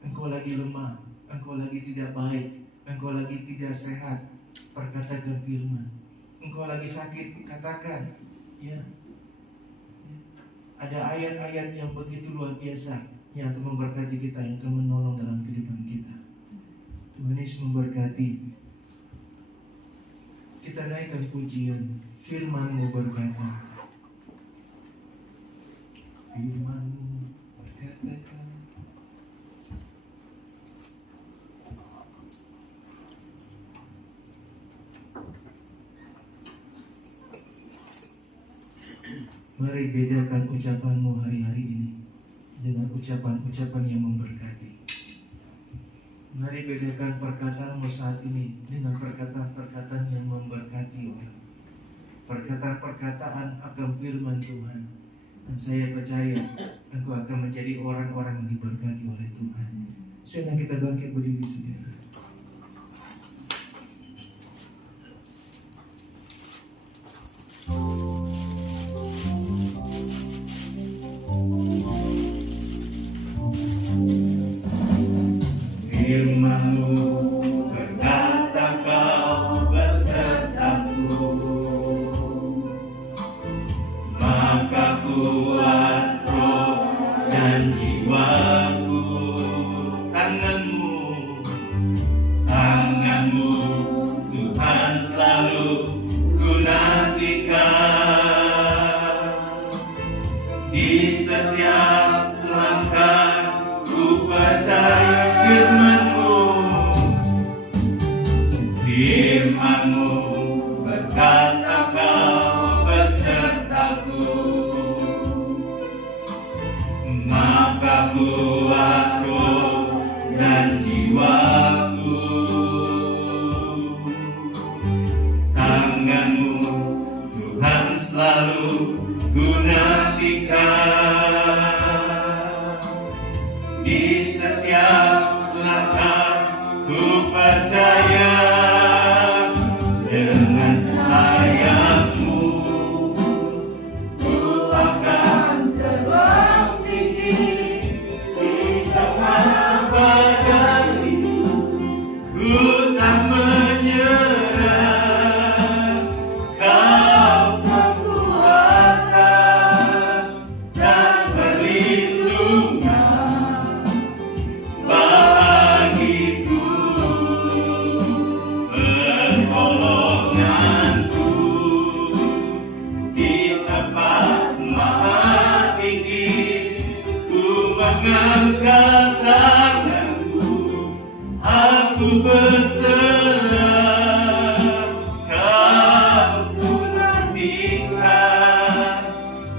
Engkau lagi lemah, engkau lagi tidak baik, engkau lagi tidak sehat, perkatakan firman. Engkau lagi sakit, katakan, ya. Ada ayat-ayat yang begitu luar biasa yang akan memberkati kita, yang akan menolong dalam kehidupan kita. Tuhan Yesus memberkati. Kita naikkan pujian, firman-Mu berkata, firman-Mu berkata. Mari bedakan ucapanmu hari-hari ini dengan ucapan-ucapan yang memberkati. Mari bedakan perkataanmu saat ini dengan perkataan-perkataan yang memberkati orang. Perkataan-perkataan akan firman Tuhan. Dan saya percaya engkau akan menjadi orang-orang yang diberkati oleh Tuhan. Sekarang kita bangkit berdiri saudara. Firman-Mu berkata kau besertaku, maka kuat roh dan jiwaku. Tangan-Mu selalu ku nantikan. Di setiap langkah ku percaya dengan sayapmu ku akan terbang tinggi di tengah badai. Ku tak menyerah, Kau kekuatan dan perlindungan bagiku, pertolonganku di tempat maha tinggi. Ku mengangkat tanganku, aku berserah, Kau ku nantikan,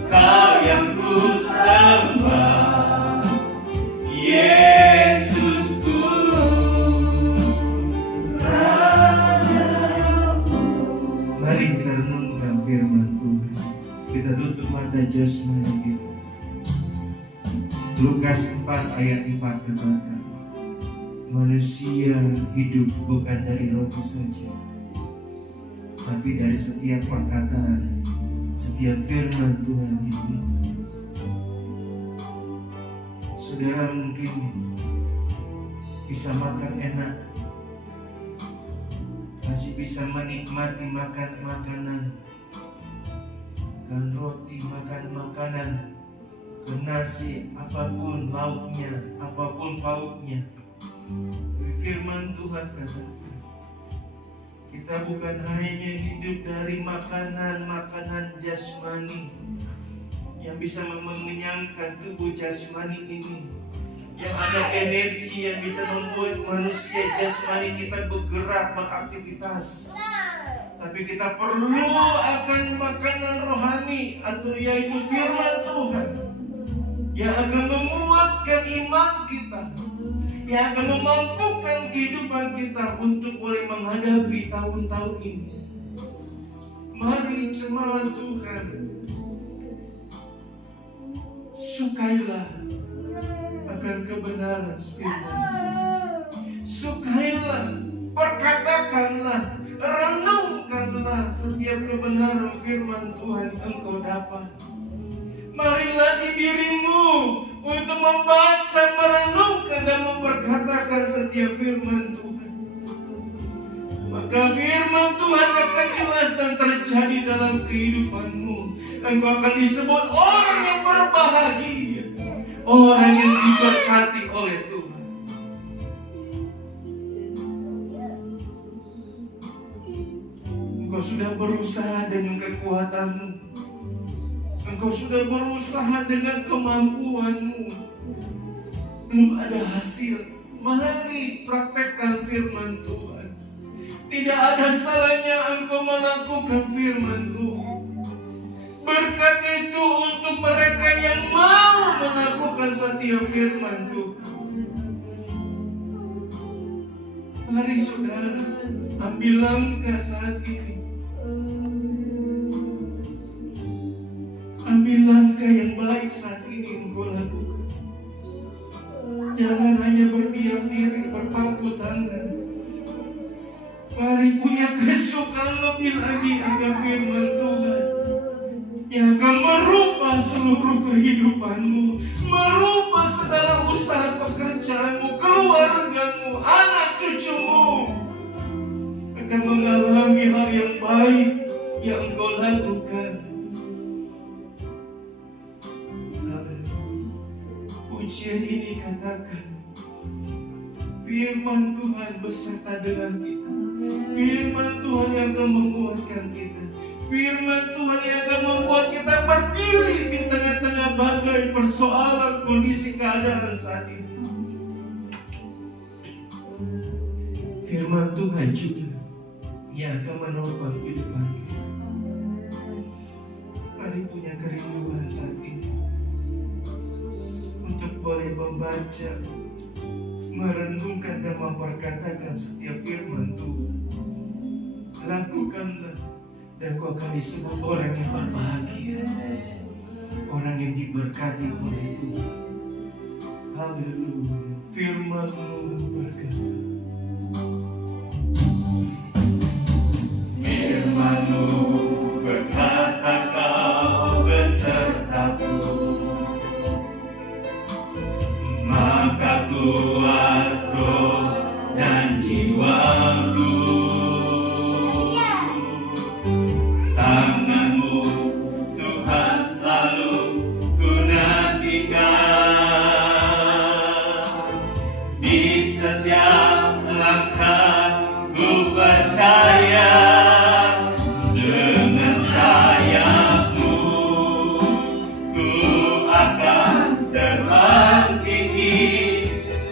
Kau yang ku sembah, Yesusku, Rajaku. Mari kita renungkan firman Tuhan. Kita tutup mata jasmani kita. Lukas 4 ayat 4 katakan, manusia hidup bukan dari roti saja, tapi dari setiap perkataan, setiap firman Tuhan itu. Saudara mungkin bisa makan enak, masih bisa menikmati makan makanan, makan roti, makan makanan, ke nasi, apapun lauknya, apapun pauknya. Firman Tuhan katakan, kita bukan hanya hidup dari makanan-makanan jasmani yang bisa mengenyangkan tubuh jasmani ini, yang ada energi yang bisa membuat manusia jasmani kita bergerak, beraktivitas. Tapi kita perlu akan makanan rohani, atau yaitu firman Tuhan, yang akan menguatkan iman kita, yang akan memampukan kehidupan kita untuk boleh menghadapi tahun-tahun ini. Mari jemaat Tuhan, sukailah akan kebenaran firman. Sukailah, perkatakanlah, renungkanlah setiap kebenaran firman Tuhan engkau dapat. Marilah di dirimu untuk membaca, merenungkan dan memperkatakan setiap firman Tuhan. Maka firman Tuhan akan jelas dan terjadi dalam kehidupanmu. Engkau akan disebut orang yang berbahagia, orang yang diberkati oleh Tuhan. Engkau sudah berusaha dengan kekuatanmu, engkau sudah berusaha dengan kemampuanmu, belum ada hasil. Mari praktekkan firman Tuhan. Tidak ada salahnya engkau melakukan firman Tuhan. Berkat itu untuk mereka yang mau melakukan setiap firman Tuhan. Mari saudara, ambil langkah saat ini. Ambil langkah yang baik saat ini engkau lakukan. Jangan hanya berdiam diri, berpangku tangan. Mari punya kesukaan lebih lagi akan firman Tuhan, yang akan merubah seluruh kehidupanmu, merubah segala usaha pekerjaanmu, keluargamu, anak cucumu akan mengalami hal yang baik yang engkau lakukan. Pujian ini katakan, firman Tuhan beserta dengan kita. Firman Tuhan yang akan menguatkan kita. Firman Tuhan yang akan membuat kita berdiri di tengah-tengah badai persoalan kondisi keadaan saat ini. Firman Tuhan juga yang akan menopang kehidupan kita. Mari punya kerinduan saat ini untuk boleh membaca, merenungkan dan memperkatakan setiap firman Tuhan. Lakukanlah, Dan Kau akan disebut orang yang berbahagia, orang yang diberkati oleh Tuhan. Haleluya. Firman-Mu berkata, Firman-Mu berkata, Kau besertaku, maka kuat roh dan jiwaku. Tangan-Mu Tuhan selalu ku nantikan, di setiap langkah ku percaya, dengan sayap-Mu ku akan terbang tinggi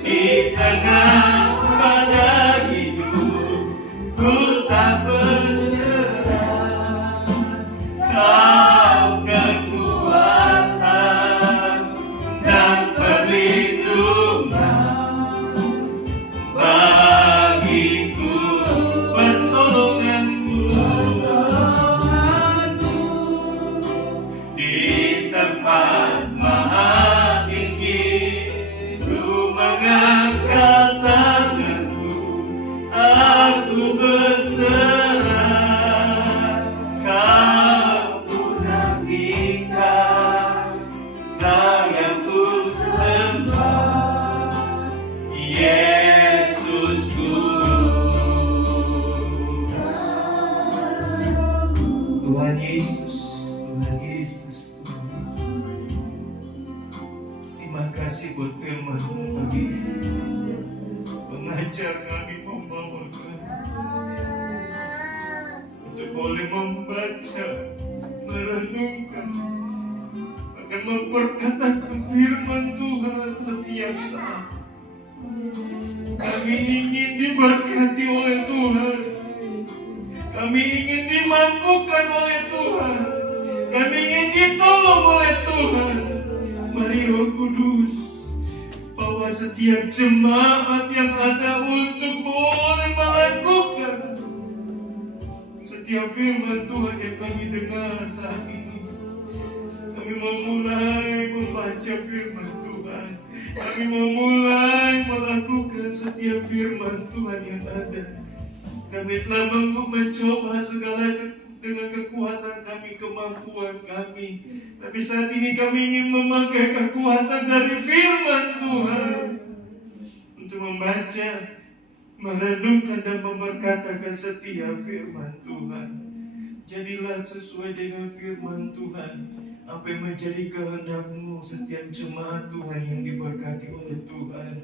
di tengah badai hidup. Ku tak menyerah, Kau kekuatan dan perlindungan bagiku, pertolonganku di tempat maha tinggi. Ku mengangkat tanganku, aku berserah, Kau ku nantikan, Kau yang ku sembah, Yesusku. Tuhan Yesus, Tuhan Yesus, Tuhan Yesus. Terima kasih buat firman-Mu pagi ini, mengajar kami, membawa kami untuk boleh membaca, merenungkan, akan memperkatakan firman Tuhan setiap saat. Kami ingin diberkati oleh Tuhan. Kami ingin dimampukan oleh Tuhan. Kami ingin ditolong oleh Tuhan. Mari Roh Kudus bawa setiap jemaat yang ada untuk boleh melakukan setiap firman Tuhan yang kami dengar saat ini. Kami memulai membaca firman Tuhan. Kami memulai melakukan setiap firman Tuhan yang ada. Kami telah mencoba segala dengan kekuatan kami, kemampuan kami. Tapi saat ini kami ingin memakai kekuatan dari firman Tuhan untuk membaca, merenungkan dan memberkatakan setiap firman Tuhan. Jadilah sesuai dengan firman Tuhan, apa yang menjadi kehendak-Mu setiap jemaat Tuhan yang diberkati oleh Tuhan.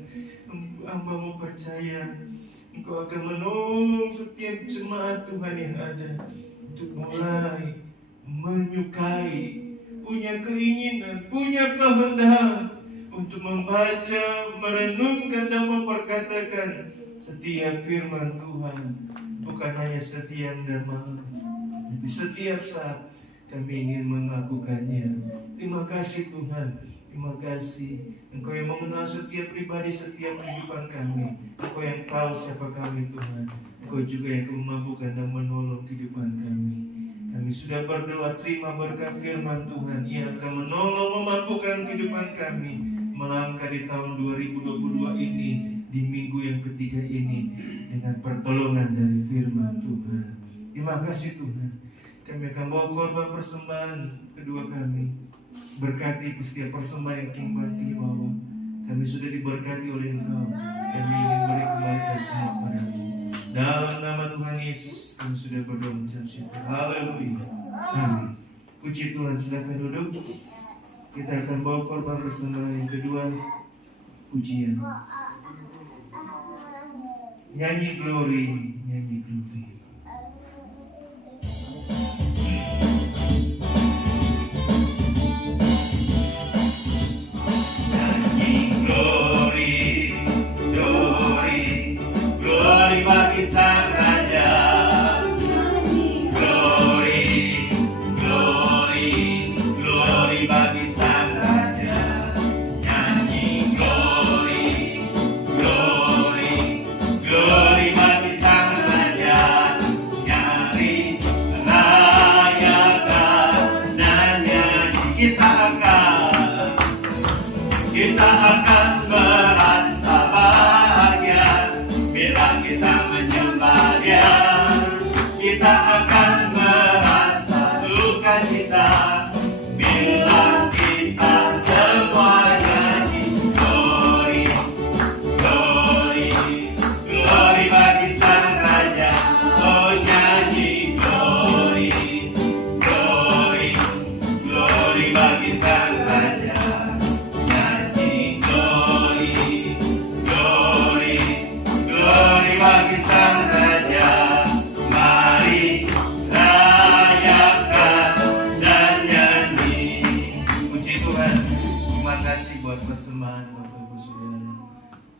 Hamba-Mu percaya Engkau akan menolong setiap jemaat Tuhan yang ada untuk mulai menyukai, punya keinginan, punya kehendak untuk membaca, merenungkan dan memperkatakan setiap firman Tuhan. Bukan hanya siang dan malam, tapi setiap saat kami ingin melakukannya. Terima kasih Tuhan. Terima kasih. Engkau yang mengenal setiap pribadi, setiap kehidupan kami. Engkau yang tahu siapa kami Tuhan. Engkau juga yang akan memampukan dan menolong kehidupan kami. Kami sudah berdoa, terima berkat firman Tuhan. Ia akan menolong, memampukan kehidupan kami melangkah di tahun 2022 ini, di minggu yang ketiga ini, dengan pertolongan dari firman Tuhan. Terima kasih Tuhan. Kami akan bawa korban persembahan kedua kami. Berkati setiap persembahan yang kami bawa. Kami sudah diberkati oleh Engkau. Kami ingin beri kembalikan semua padamu. Dalam nama Tuhan Yesus kami sudah berdoa mengucap syukur. Haleluya. Amin. Puji Tuhan, silakan duduk. Kita akan bawa korban persembahan yang kedua, pujian. Nyanyi glory, nyanyi glory. Bagi Sang Raja, glory, glory, glory bagi Sang Raja. Nyanyi glory, glory, glory bagi Sang Raja. Bila kita semua nyanyi glory, glory, glory bagi Sang Raja. Oh nyanyi glory, glory, glory bagi Sang Raja. Nyanyi glory, glory, glory bagi Sang Raja. Mari rayakan dan nyanyi. Puji Tuhan. Terima kasih buat persembahan Bapak Ibu Saudara.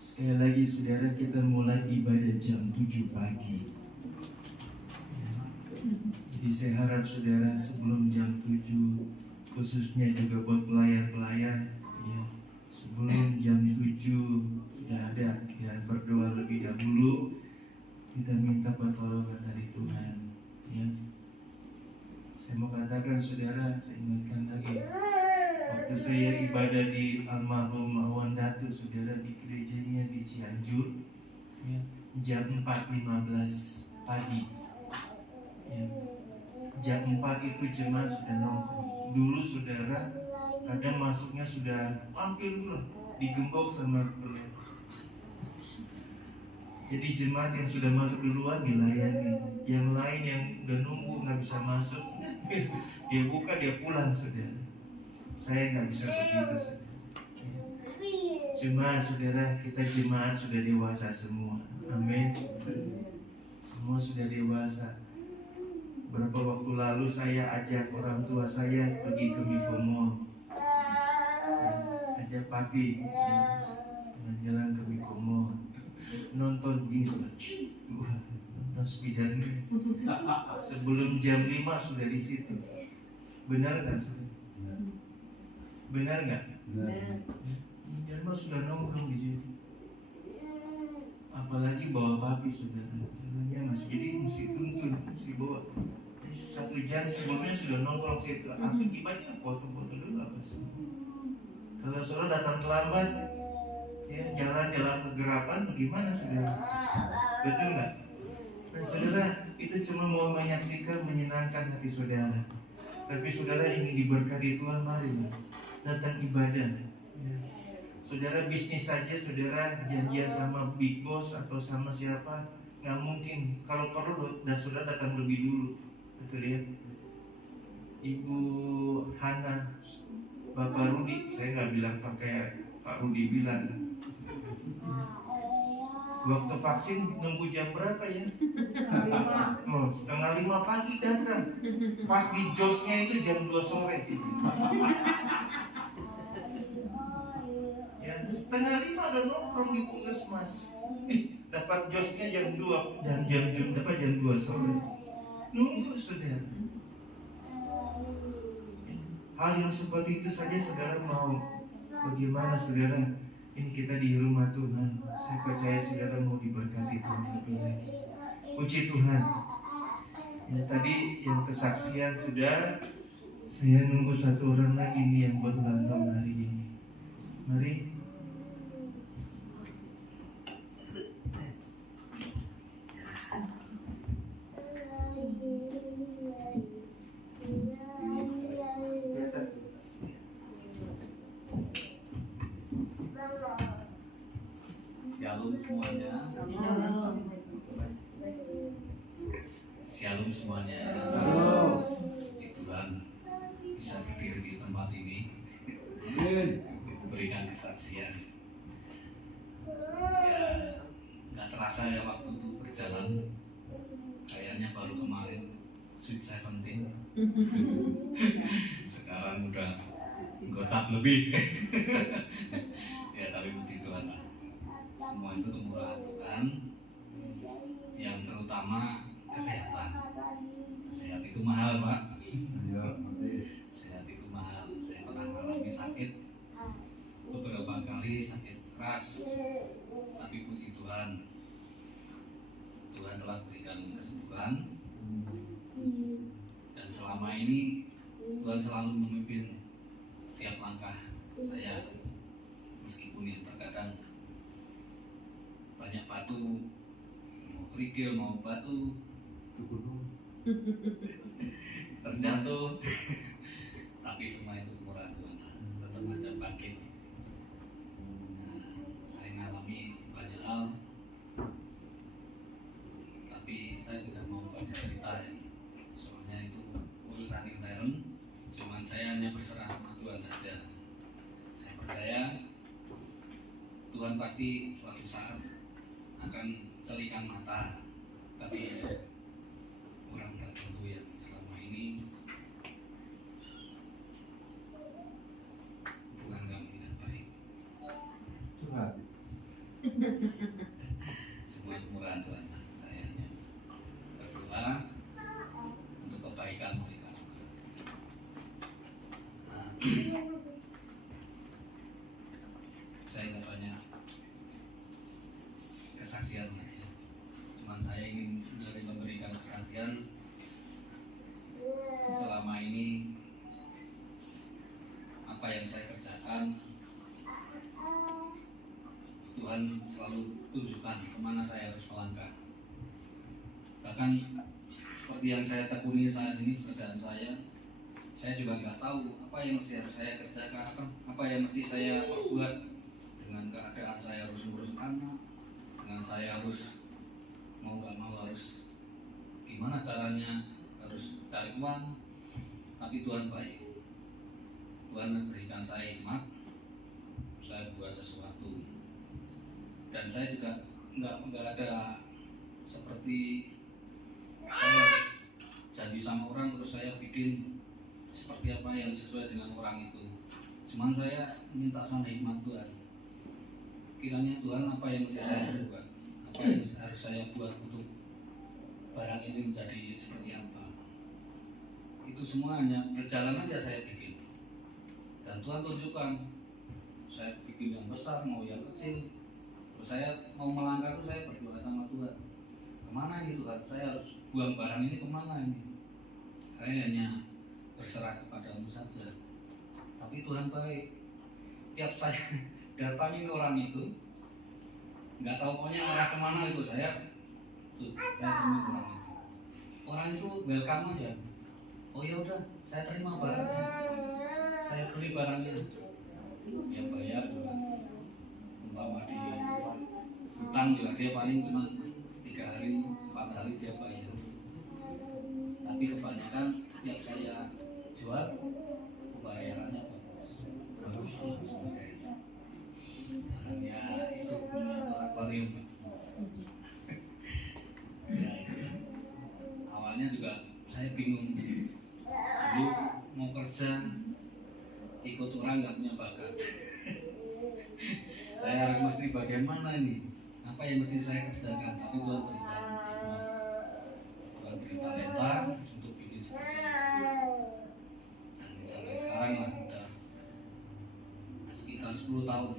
Sekali lagi saudara, kita mulai ibadah jam 7 pagi. Jadi saya harap saudara sebelum jam 7, khususnya juga buat pelayan-pelayan, ya, sebelum jam 7 sudah ada ya, berdoa lebih dahulu. Kita minta pertolongan dari Tuhan, ya. Saya mau katakan saudara, saya ingatkan lagi, waktu saya ibadah di almarhum Awan Datu saudara, di gerejanya di Cianjur, ya, jam 4.15 pagi, ya. Jam 4 itu jemaat sudah nongkrong. Dulu saudara kadang masuknya sudah hampir pulang, digembok sama pelek. Jadi jemaat yang sudah masuk duluan dilayani, yang lain yang udah nunggu nggak bisa masuk, dia buka dia pulang saudara. Saya nggak bisa begitu saudara. Cuma saudara, kita jemaat sudah dewasa semua, amin. Semua sudah dewasa. Beberapa waktu lalu saya ajak orang tua saya pergi ke Mifo Mall, ajak papi jalan-jalan ke Mifo Mall, nonton begini saudara, nonton Spiderman. Sebelum jam 5 sudah di situ. Benar nggak saudara? Benar nggak? Jam 5 sudah nongkrong di situ. Apalagi bawa papi saudara, jalannya masih jadi mesti tuntun, mesti bawa. 1 jam sebelumnya sudah nongkrong situ. Akibatnya foto-foto dulu apa sih? Kalau saudara datang terlambat, ya jalan dalam kegerapan, bagaimana saudara? Betul nggak? Nah saudara, itu cuma mau menyaksikan, menyenangkan hati saudara. Tapi saudara ingin diberkati Tuhan, marilah datang ibadah. Ya. Saudara bisnis saja, saudara janjian sama big boss atau sama siapa, nggak mungkin. Kalau perlu, dan saudara datang lebih dulu. Betul ya? Ibu Hana, Bapak Rudi, saya nggak bilang pakai Pak Rudi bilang. Waktu vaksin nunggu jam berapa ya? 4:30 pagi datang. Pas di josnya itu jam 2 sore sih. Ya 4:30 ada nongkrong di Puskesmas. Dapat josnya jam 2 dan dapat jam 2 sore. Nunggu saudara. Hal yang seperti itu saja saudara mau. Bagaimana saudara? Ini kita di rumah Tuhan. Saya percaya saudara mau diberkati Tuhan lebih lagi. Puji Tuhan. Ya, tadi yang kesaksian sudah. Saya nunggu 1 orang lagi nih yang berulang tahun hari ini. Mari. Shalom semuanya. Shalom semuanya. Puji Tuhan bisa berdiri di tempat ini. Memberikan kesaksian. Ya, nggak terasa ya waktu itu berjalan. Kayaknya baru kemarin Sweet 17. Sekarang udah gocap lebih. Ya tapi puji Tuhan lah. Semua itu kemurahan Tuhan. Yang terutama kesehatan. Sehat itu mahal, Pak. Sehat itu mahal. Saya pernah mengalami sakit beberapa kali, sakit keras. Tapi puji Tuhan, Tuhan telah berikan kesembuhan. Dan selama ini Tuhan selalu memimpin tiap langkah saya, meskipun yang terkadang banyak batu, mau kerikil mau batu terjatuh, bangkit. Nah, saya mengalami banyak hal, tapi saya tidak mau banyak cerita, soalnya itu urusan intern. Cuman saya hanya berserah sama Tuhan saja. Saya percaya Tuhan pasti suatu saat akan celikan mata bagi orang tertentu yang selama ini hubungan kami tidak baik. Tuhan. Semua kemurahan Tuhan. Saya hanya berdoa untuk kebaikan mereka juga. Nah, saya tidak banyak kesaksiannya ya. Cuman saya ingin memberikan kesaksian selama ini apa yang saya kerjakan, Tuhan selalu tunjukkan kemana saya harus melangkah. Bahkan seperti yang saya tekuni saat ini pekerjaan saya juga nggak tahu apa yang mesti harus saya kerjakan, apa yang mesti saya perbuat dengan keadaan saya harus ngurus anak, dengan saya harus mau nggak mau harus gimana caranya harus cari uang. Tapi Tuhan baik, Tuhan memberikan saya hikmat, saya buat sesuatu, dan saya juga nggak ada seperti saya janji sama orang terus saya bikin seperti apa yang sesuai dengan orang itu. Cuman saya minta sama hikmat Tuhan, kiranya Tuhan apa yang mesti saya buat, apa yang harus saya buat untuk barang ini menjadi seperti apa. Itu semua hanya berjalan aja saya bikin, dan Tuhan tunjukkan saya bikin yang besar mau yang kecil. Terus saya mau melangkah itu saya berdoa sama Tuhan, kemana ini Tuhan, saya harus buang barang ini kemana ini. Saya hanya berserah kepadamu saja. Tapi Tuhan baik, tiap saya datangin orang itu nggak tahu pokoknya arah kemana itu saya temuin orang itu welcome aja. Oh ya udah, saya terima barangnya, saya beli barangnya, dia bayar juga. Umpama di hutang juga dia paling cuma 3 hari 4 hari dia bayar. Tapi kebanyakan setiap saya jual pembayarannya bagus langsung guys. Barangnya itu akuarium. Ya, itu. Awalnya juga saya bingung. Dulu mau kerja ikut orang nggak punya bakat. Saya harus mesti bagaimana ini? Apa yang mesti saya kerjakan? Tapi Tuhan berikan Tuhan beri talenta untuk bikin seperti itu. Dan sampai sekarang lah udah sekitar 10 tahun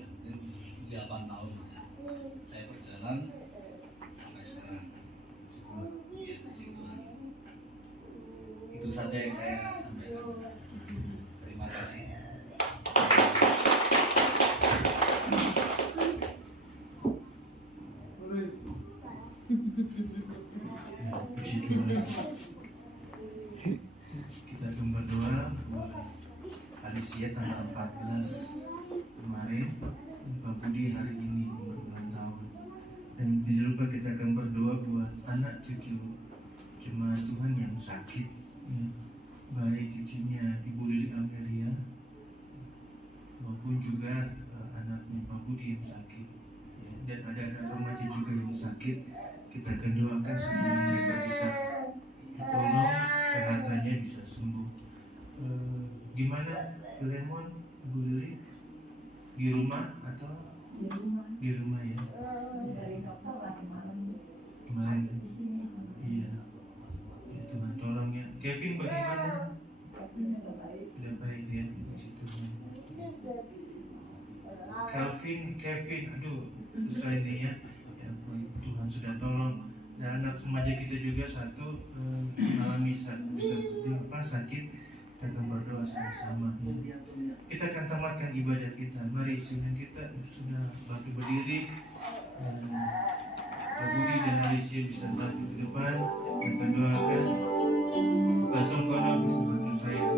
ya, 8 tahun ya. Saya berjalan sampai sekarang. Ya, puji Tuhan. Itu saja yang saya sampaikan. Terima kasih. Puji Tuhan. Kita akan berdoa buat Alicia tanggal 14 kemarin, Pak Budi hari ini berulang tahun. Dan tidak lupa kita akan berdoa buat anak cucu jemaat Tuhan yang sakit, ya. Baik cucunya Ibu Lili Ameria maupun juga anaknya Pak Budi yang sakit, ya. Dan ada anak remaja juga yang sakit. Kita akan doakan supaya mereka bisa tolong kesehatannya bisa sembuh. Gimana Lemon, Ibu Lili? Di rumah atau? Di rumah ya. Dari dokter tadi malam Kemarin. di sini. Iya. Ya, Tuhan tolong ya. Kevin bagaimana? Tapi udah baik. Udah baik ya. Puji Tuhan. Kevin, aduh susah ini ya. Ya ampun, Tuhan sudah tolong. Dan anak remaja kita juga satu mengalami sakit. Kita akan berdoa sama-sama ya. Kita akan tamatkan ibadah kita. Mari sehingga kita sudah bangkit berdiri dan Pak Budi dan Alicia bisa bangkit ke depan. Kita akan doakan. Pasung kono bersama saya.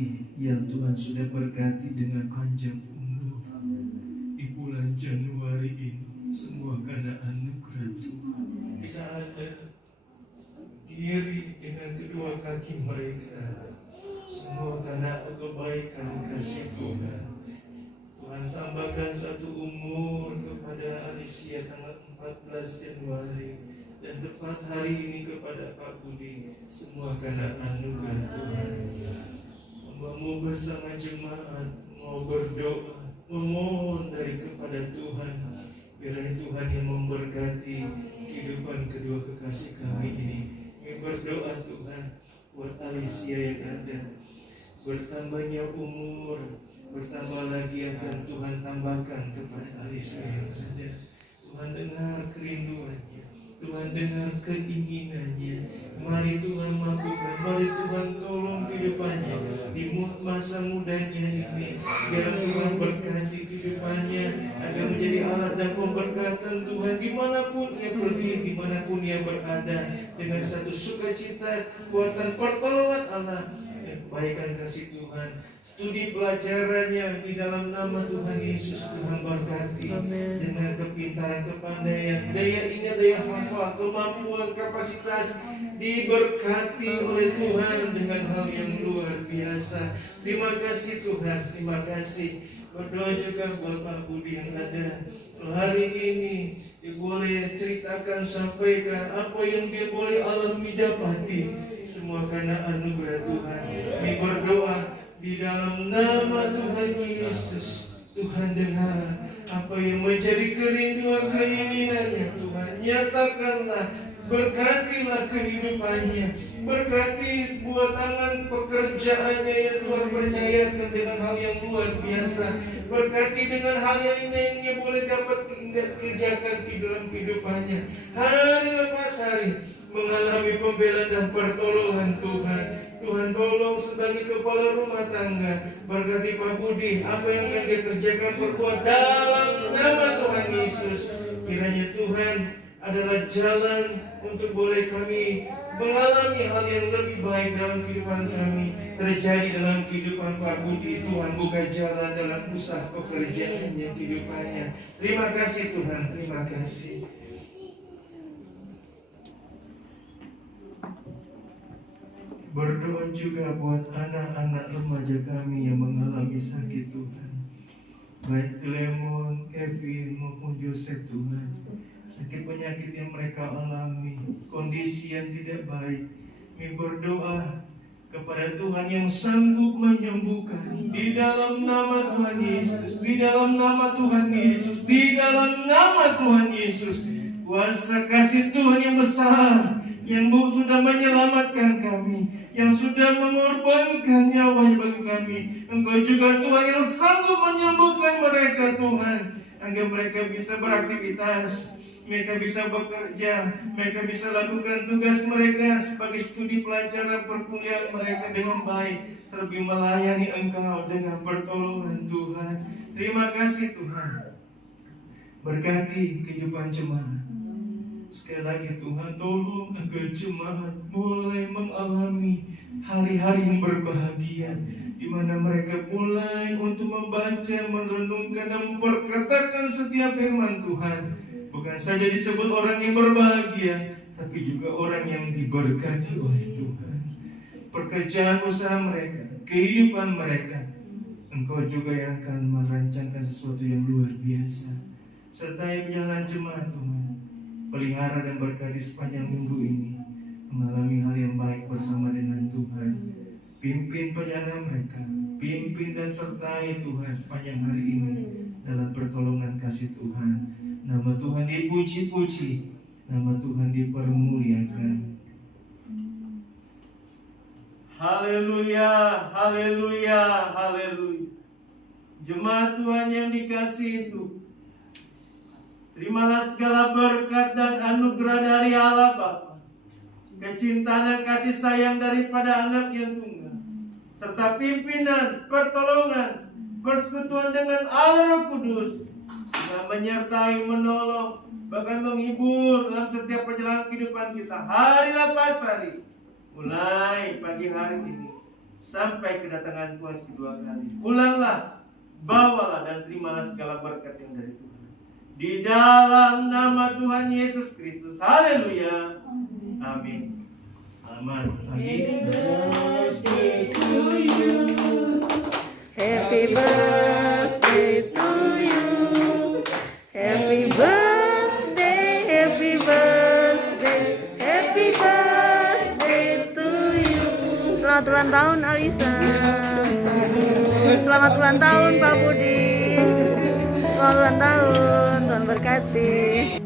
hari yang Tuhan sudah berkati dengan panjang umur. Di bulan Januari ini, semua karena anugerah Tuhan. Sadar diri dengan kedua kaki mereka, semua karena kebaikan kasih Tuhan. Tuhan tambahkan satu umur kepada Alicia tanggal 14 Januari, dan tepat hari ini kepada Pak Budi, semua karena anugerah Tuhan. Mau bersama jemaat, mau berdoa, memohon dari kepada Tuhan, kiranya Tuhan yang memberkati kehidupan kedua kekasih kami ini. Kami berdoa Tuhan buat Alicia yang ada, bertambahnya umur, bertambah lagi akan Tuhan tambahkan kepada Alicia yang ada. Tuhan dengar kerinduannya, Tuhan dengar keinginannya. Mari Tuhan mampukan, mari Tuhan tolong kehidupannya di masa mudanya ini. Biar Tuhan berkati kehidupannya agar menjadi alat dan pemberkatan Tuhan dimanapun ia pergi, dimanapun ia berada, dengan satu sukacita, kuatan pertolongan Allah, kebaikan kasih Tuhan. Studi pelajarannya di dalam nama Tuhan Yesus, Tuhan berkati dengan kepintaran, kepandaian, daya ingat, daya hafal, kemampuan, kapasitas, diberkati oleh Tuhan dengan hal yang luar biasa. Terima kasih Tuhan, terima kasih. Berdoa juga buat Pak Budi yang ada hari ini, dia boleh ceritakan, sampaikan apa yang dia boleh alami, dapati, semua karena anugerah Tuhan. Kami berdoa di dalam nama Tuhan Yesus. Tuhan dengar apa yang menjadi kerinduan, keinginannya. Tuhan nyatakanlah, berkatilah kehidupannya, berkati buat tangan pekerjaannya yang Tuhan percayakan dengan hal yang luar biasa. Berkati dengan hal yang lainnya boleh dapat kerjakan di dalam kehidupannya. Hari lepas hari mengalami pembelaan dan pertolongan Tuhan. Tuhan tolong sebagai kepala rumah tangga, berkati Pak Budi, apa yang akan dia kerjakan, perbuat dalam nama Tuhan Yesus. Kiranya Tuhan adalah jalan untuk boleh kami mengalami hal yang lebih baik dalam kehidupan kami terjadi dalam kehidupan Pak Budi. Tuhan buka jalan dalam usaha pekerjaannya, kehidupannya. Terima kasih Tuhan, terima kasih. Berdoa juga buat anak-anak remaja kami yang mengalami sakit Tuhan, baik Lemon, Kevin maupun Joseph Tuhan. Sakit penyakit yang mereka alami, kondisi yang tidak baik, kami berdoa kepada Tuhan yang sanggup menyembuhkan. Di dalam nama Tuhan Yesus, di dalam nama Tuhan Yesus, di dalam nama Tuhan Yesus, kuasa kasih Tuhan yang besar, yang sudah menyelamatkan kami, yang sudah mengorbankan nyawanya bagi kami. Engkau juga Tuhan yang sanggup menyembuhkan mereka Tuhan, agar mereka bisa beraktivitas, mereka bisa bekerja, mereka bisa lakukan tugas mereka sebagai studi pelajaran perkuliahan mereka dengan baik, terlebih melayani Engkau dengan pertolongan Tuhan. Terima kasih Tuhan. Berkati kehidupan jemaat. Sekali lagi Tuhan tolong agar jemaat mulai mengalami hari-hari yang berbahagia, di mana mereka mulai untuk membaca, merenungkan dan memperkatakan setiap firman Tuhan. Bukan saja disebut orang yang berbahagia, tapi juga orang yang diberkati oleh Tuhan. Pekerjaan usaha mereka, kehidupan mereka, Engkau juga yang akan merancangkan sesuatu yang luar biasa. Sertai perjalanan jemaat Tuhan, pelihara dan berkati sepanjang minggu ini, mengalami hal yang baik bersama dengan Tuhan. Pimpin perjalanan mereka, pimpin dan sertai Tuhan sepanjang hari ini dalam pertolongan kasih Tuhan. Nama Tuhan dipuji-puji, nama Tuhan dipermuliakan. Haleluya, haleluya, haleluya. Jemaat Tuhan yang dikasihi itu, terimalah segala berkat dan anugerah dari Allah Bapa, kecintaan dan kasih sayang daripada Anak yang tunggal, serta pimpinan, pertolongan, persekutuan dengan Allah Roh Kudus, yang menyertai, menolong, bahkan menghibur dalam setiap perjalanan kehidupan kita hari lepas hari, mulai pagi hari ini sampai kedatangan Tuhan kedua kali. Pulanglah, bawalah dan terimalah segala berkat yang dari Tuhan. Di dalam nama Tuhan Yesus Kristus. Haleluya. Amin. Selamat pagi. Happy birthday to you. Happy birthday, happy birthday, happy birthday to you. Selamat ulang tahun Alisa. Selamat ulang tahun Pak Budi. Selamat ulang tahun, Tuhan berkati.